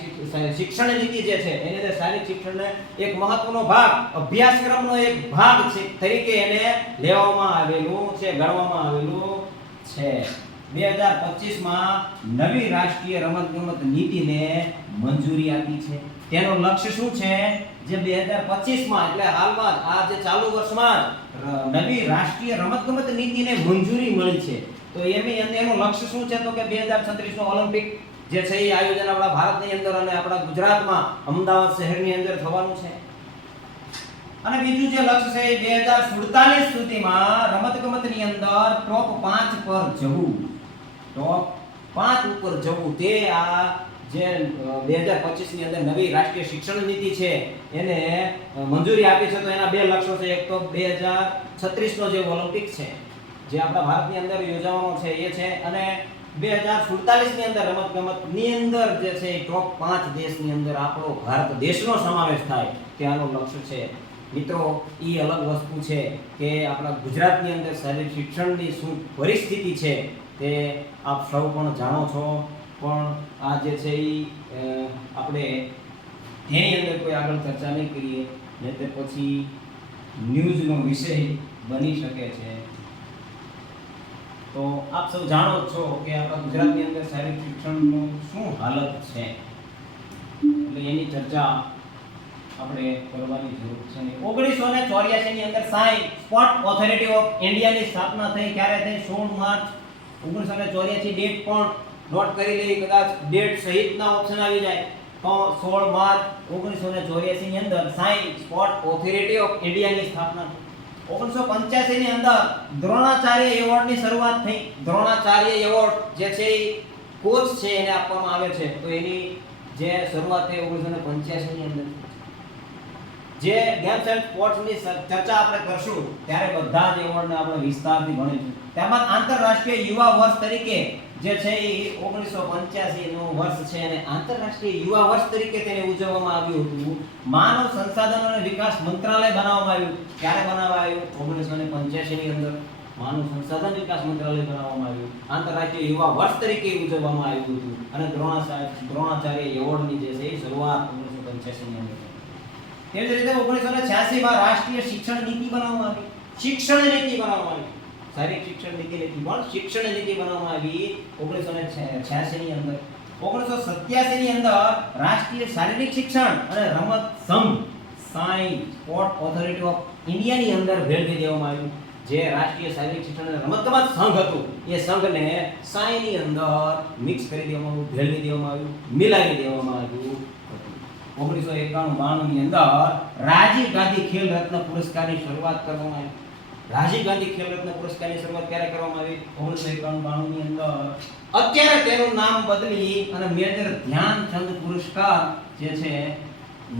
શિક્ષણ નીતિ જે છે એની અંદર શારીરિક શિક્ષણને એક મહત્વનો ભાગ, અભ્યાસક્રમનો એક ભાગ છે તરીકે એને લેવામાં આવેલું છે, ગણવામાં આવેલું છે. 2025 માં નવી રાષ્ટ્રીય રમતગમત નીતિને મંજૂરી આપી છે. તેનો લક્ષ્ય શું છે? જે 2025 માં એટલે હાલમાં આ જે ચાલુ વર્ષમાં નવી રાષ્ટ્રીય રમતગમત નીતિને મંજૂરી મળી છે. તો એનું લક્ષ્ય શું છે? તો કે 2036 નો ઓલિમ્પિક જે છે એ આયોજન આપણા ભારતની અંદર અને આપણા ગુજરાતમાં અમદાવાદ શહેરની અંદર થવાનું છે. અને બીજું જે લક્ષ્ય છે એ 2047 સુધીમાં રમતગમતની અંદર ટોપ 5 પર જવું. ટોપ 5 ઉપર જવું. તે આ જે 2025 ની અંદર નવી રાષ્ટ્રીય શિક્ષણ નીતિ છે એને મંજૂરી આપી છે. તો એના બે લક્ષ્યો છે. એક તો 2036 નો જે ઓલિમ્પિક છે જે આપણા ભારતની અંદર યોજાવાનો છે એ છે, અને 2047 ની અંદર રમતગમતની અંદર જે છે એ ટોપ 5 દેશની અંદર આપણો ભારત દેશનો સમાવેશ થાય તેનો લક્ષ્ય છે. મિત્રો, એ અલગ વસ્તુ છે કે આપણા ગુજરાતની અંદર શારીરિક શિક્ષણની શું પરિસ્થિતિ છે તે આપ સૌ પણ જાણો છો. પણ આ જે છે એ આપણે તેની અંદર કોઈ આગળ ચર્ચા નહીં કરીએ નહીંતર પછી ન્યૂઝનો વિષય બની શકે છે. તો આપ સૌ જાણો છો કે આપણા ગુજરાતની અંદર શારીરિક શિક્ષણનું શું હાલત છે, એટલે એની ચર્ચા આપણે કરવાની જરૂર છે. 1984 ની અંદર સ્પોર્ટ ઓથોરિટી ઓફ ઇન્ડિયાની સ્થાપના થઈ. ક્યારે થઈ? 16 માર્ચ 1984. ડેટ પણ નોટ કરી લઈએ, કદાચ ડેટ સહિતના ઓપ્શન આવી જાય તો 16 માર્ચ 1984 ની અંદર સ્પોર્ટ ઓથોરિટી ઓફ ઇન્ડિયાની સ્થાપના થઈ. 1985 ની અંદર દ્રોણાચાર્ય એવોર્ડની શરૂઆત થઈ. દ્રોણાચાર્ય એવોર્ડ જે છે એ કોચ છે એને આપવામાં આવે છે. તો એની જે શરૂઆત થઈ 1985 ની અંદર. જે ગેમ્સ એન્ડ સ્પોર્ટ્સની ચર્ચા આપણે કરશું ત્યારે બધા જ એવોર્ડને આપણે વિસ્તારથી ભણીશું. ત્યારબાદ આંતરરાષ્ટ્રીય યુવા વર્ષ તરીકે જે છે એ 1985 નું વર્ષ છે અને આંતરરાષ્ટ્રીય યુવા વર્ષ તરીકે તેને ઉજવવામાં આવ્યું હતું. માનવ સંસાધન અને વિકાસ મંત્રાલય બનાવવામાં આવ્યું. ક્યારે બનાવવામાં આવ્યું? 1985 ની અંદર માનવ સંસાધન વિકાસ મંત્રાલય બનાવવામાં આવ્યું. આંતરરાષ્ટ્રીય યુવા વર્ષ તરીકે ઉજવવામાં આવ્યું હતું અને દ્રોણાચાર્ય એવોર્ડની જે છે એ શરૂઆત 1985 ની અંદર. તેવી જ રીતે 1986 માં રાષ્ટ્રીય શિક્ષણ નીતિ બનાવવામાં આવી. શિક્ષણ નીતિ બનાવવામાં આવી. શારીરિક શિક્ષણ નીતિ નથી પણ શિક્ષણ નીતિ બનાવવામાં આવી 1986 ની અંદર. 1987 ની અંદર રાષ્ટ્રીય શારીરિક શિક્ષણ અને રમત સંઘ સ્પોર્ટ ઓથોરિટી ઓફ ઇન્ડિયાની અંદર ભેળવી દેવામાં આવ્યું. જે રાષ્ટ્રીય શારીરિક શિક્ષણ અને રમતગમત સંઘ હતું એ સંઘને ની અંદર મિક્સ કરી દેવામાં આવ્યું, ભેળવી દેવામાં આવ્યું, મિલાવી દેવામાં આવ્યું. 1991-92 ની અંદર રાજીવ ગાંધી ખેલ રત્ન પુરસ્કારની શરૂઆત કરવામાં આવી. રાજીવ ગાંધી ખેલ રત્ન પુરસ્કારની શરૂઆત ક્યારે કરવામાં આવી? 1991-92 ની અંદર. અત્યારે તેનું નામ બદલી અને મેજર ધ્યાનચંદ પુરસ્કાર જે છે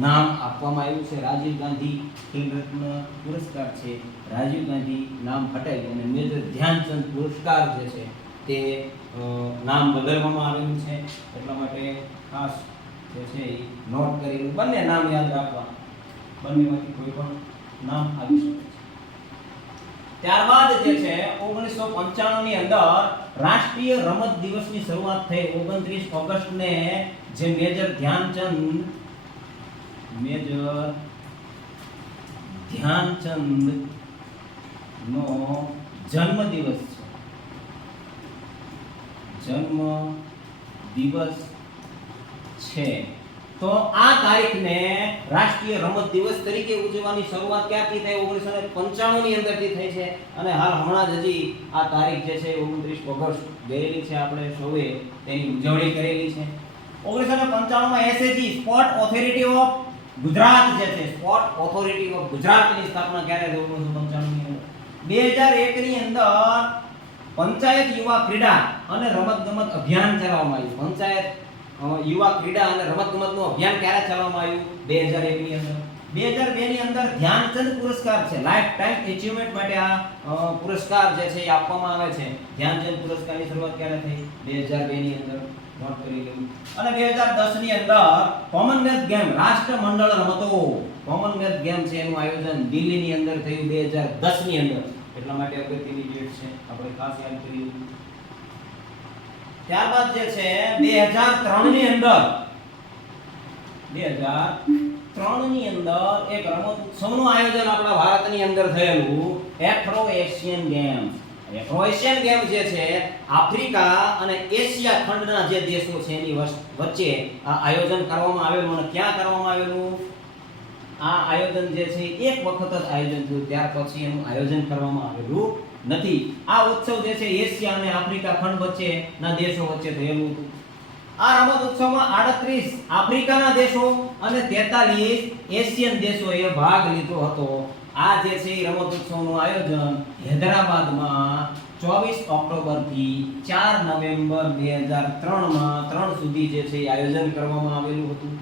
નામ આપવામાં આવ્યું છે. રાજીવ ગાંધી ખેલ રત્ન પુરસ્કાર છે. રાજીવ ગાંધી નામ હટાવી અને મેજર ધ્યાનચંદ પુરસ્કાર જે છે તે નામ બદલવામાં આવેલું છે. એટલા માટે ખાસ જે છે એ નોટ કરી બંને નામ યાદ રાખવા. બંનેમાંથી કોઈ પણ નામ આવી શકે છે. ત્યારબાદ જે છે 1995 ની અંદર રાષ્ટ્રીય રમત દિવસની શરૂઆત થઈ. 29 ઓગસ્ટને જે મેજર ધ્યાનચંદ નો જન્મદિવસ છે, જન્મ દિવસ છે. તો આ તારીખને રાષ્ટ્રીય રમત દિવસ તરીકે ઉજવવાની શરૂઆત ક્યાંથી થઈ? 1995 ની અંદરથી થઈ છે અને હાલ હમણાં જ હજી આ તારીખ જે છે 29 ઓગસ્ટ ગયેલી છે, આપણે સૌએ તેની ઉજવણી કરેલી છે. 1995 માં SAG sport authority of Gujarat જે છે, સ્પોર્ટ ઓથોરિટી ઓફ ગુજરાતની સ્થાપના ક્યારે થઈ? 1995 ની અંદર. 2001 ની અંદર પંચાયત યુવા ક્રીડા અને રમતગમત અભિયાન ચલાવવામાં આવ્યું. પંચાયત યુવા ક્રીડા અને રમતગમતનું અભિયાન ક્યારે ચલાવવામાં આવ્યું? 2001 ની અંદર. 2002 ની અંદર ધ્યાનચંદ પુરસ્કાર છે, લાઈફ ટાઈમ અચીવમેન્ટ માટે આ પુરસ્કાર જે છે એ આપવામાં આવે છે. ધ્યાનચંદ પુરસ્કારની શરૂઆત ક્યારે થઈ? 2002 ની અંદર. નોટ કરી લેવું. અને 2010 ની અંદર કોમનવેલ્થ ગેમ રાષ્ટ્રમંડળ રમતો, કોમનવેલ્થ ગેમ છે એનું આયોજન દિલ્હીની અંદર થયું 2010 ની અંદર. એટલા માટે અગત્યની ડેટ છે, આપણે ખાસ યાદ કરી લેવું. ત્યારબાદ જે છે 2003 ની અંદર એક રમત ઉત્સવનું આયોજન આપણા ભારતની અંદર થયેલું, એફ્રો એશિયન ગેમ્સ. એફ્રો એશિયન ગેમ જે છે આફ્રિકા અને એશિયા ખંડના જે દેશો છે એની વચ્ચે આ આયોજન કરવામાં આવેલું. અને ક્યાં કરવામાં આવેલું? આ આયોજન જે છે એક વખત જ આયોજન થયું, ત્યાર પછી એનું આયોજન કરવામાં આવેલું નથી. આ ઉત્સવ જે છે એશિયા અને આફ્રિકા ખંડ વચ્ચેના દેશો વચ્ચે થયેલું હતું. આ રમત ઉત્સવમાં 38 આફ્રિકાના દેશો અને 43 એશિયન દેશોએ ભાગ લીધો હતો. આ જે છે રમત ઉત્સવનું આયોજન હૈદરાબાદમાં 24 ઓક્ટોબર થી 4 નવેમ્બર 2003 માં 3 સુધી જે છે આયોજન કરવામાં આવેલું હતું.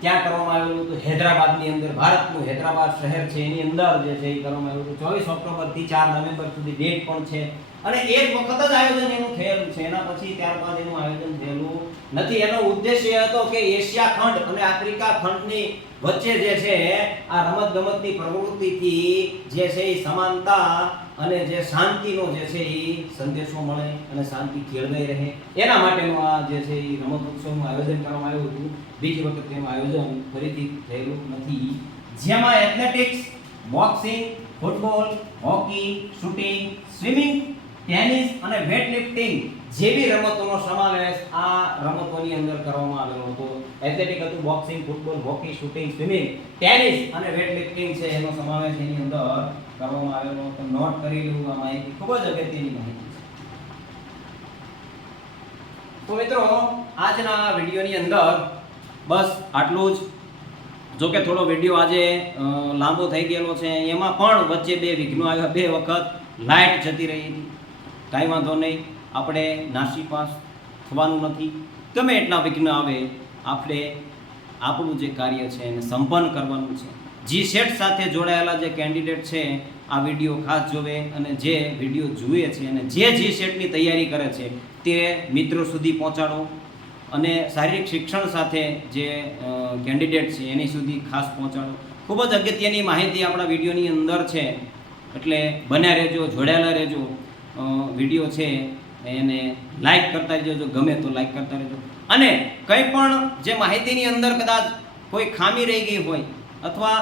ક્યાં કરવામાં આવેલું હતું? હૈદરાબાદની અંદર. ભારતનું હૈદરાબાદ શહેર છે એની અંદર જે છે એ કરવામાં આવ્યું હતું. 24 ઓક્ટોબર થી 4 નવેમ્બર સુધી ડેટ પણ છે. અને એક વખત જ આયોજન એનું થયેલું છે, એના પછી ત્યારબાદ એનું આયોજન થયેલું નથી. એનો ઉદ્દેશ્ય હતો કે એશિયા ખંડ અને આફ્રિકા ખંડની વચ્ચે જે છે આ રમતગમતની પ્રવૃત્તિથી જે છે એ સમાનતા અને જે શાંતિનો જે છે એ સંદેશો મળે અને શાંતિ કેળવાઈ રહે, એના માટેનું આ જે છે એ રમત ઉત્સવનું આયોજન કરવામાં આવ્યું હતું. બીજી વખત તેનું આયોજન ફરીથી થયેલું નથી. જેમાં athletics, boxing, football, hockey, shooting, swimming, tennis અને વેટલિફ્ટિંગ જેવી રમતોનો સમાવેશ આ રમતોની અંદર કરવામાં આવેલો હતો. એથ્લેટિક હતું, boxing, football, hockey, shooting, swimming, tennis અને વેટલિફ્ટિંગ છે એનો સમાવેશ એની અંદર કરવામાં આવેલો હતો. નોટ કરી લેવું, આ માહિતી ખૂબ જ અગત્યની માહિતી છે. તો મિત્રો આજના વિડીયોની અંદર બસ આટલું જ. જો કે થોડો વિડીયો આજે લાંબો થઈ ગયેલો છે, એમાં પણ વચ્ચે 2 વિઘ્નો આવ્યા, 2 વખત લાઇટ જતી રહી હતી. કાંઈ વાંધો નહીં, આપણે નાસીપાસ થવાનું નથી. ગમે એટલા વિઘ્ન આવે, આપણે આપણું જે કાર્ય છે એને સંપન્ન કરવાનું છે. જીસેટ સાથે જોડાયેલા જે કેન્ડિડેટ છે આ વિડીયો ખાસ જોવે અને જે વિડીયો જુએ છે અને જે જીસેટની તૈયારી કરે છે તે મિત્રો સુધી પહોંચાડો. અને શારીરિક શિક્ષણ સાથે જે કેન્ડિડેટ છે એની સુધી ખાસ પહોંચાડો. ખૂબ જ અગત્યની માહિતી આપણા વિડીયોની અંદર છે, એટલે બન્યા રહેજો, જોડાયેલા રહેજો. વિડીયો છે એને લાઈક કરતા રહેજો, જો ગમે તો લાઈક કરતા રહેજો. અને કંઈ પણ જે માહિતીની અંદર કદાચ કોઈ ખામી રહી ગઈ હોય અથવા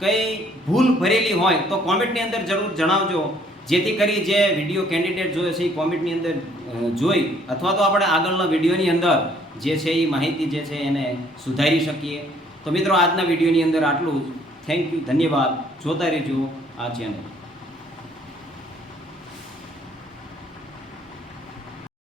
કંઈ ભૂલ ભરેલી હોય તો કોમેન્ટની અંદર જરૂર જણાવજો, જેથી કરી જે વિડીયો કેન્ડિડેટ જોયો છે એ કોમેન્ટની અંદર જોઈ અથવા તો આપણે આગળના વિડીયોની અંદર જે છે એ માહિતી જે છે એને સુધારી શકીએ. તો મિત્રો આજના વિડીયોની અંદર આટલું જ. થેન્ક યુ, ધન્યવાદ. જોતા રહેજો આ ચેનલ.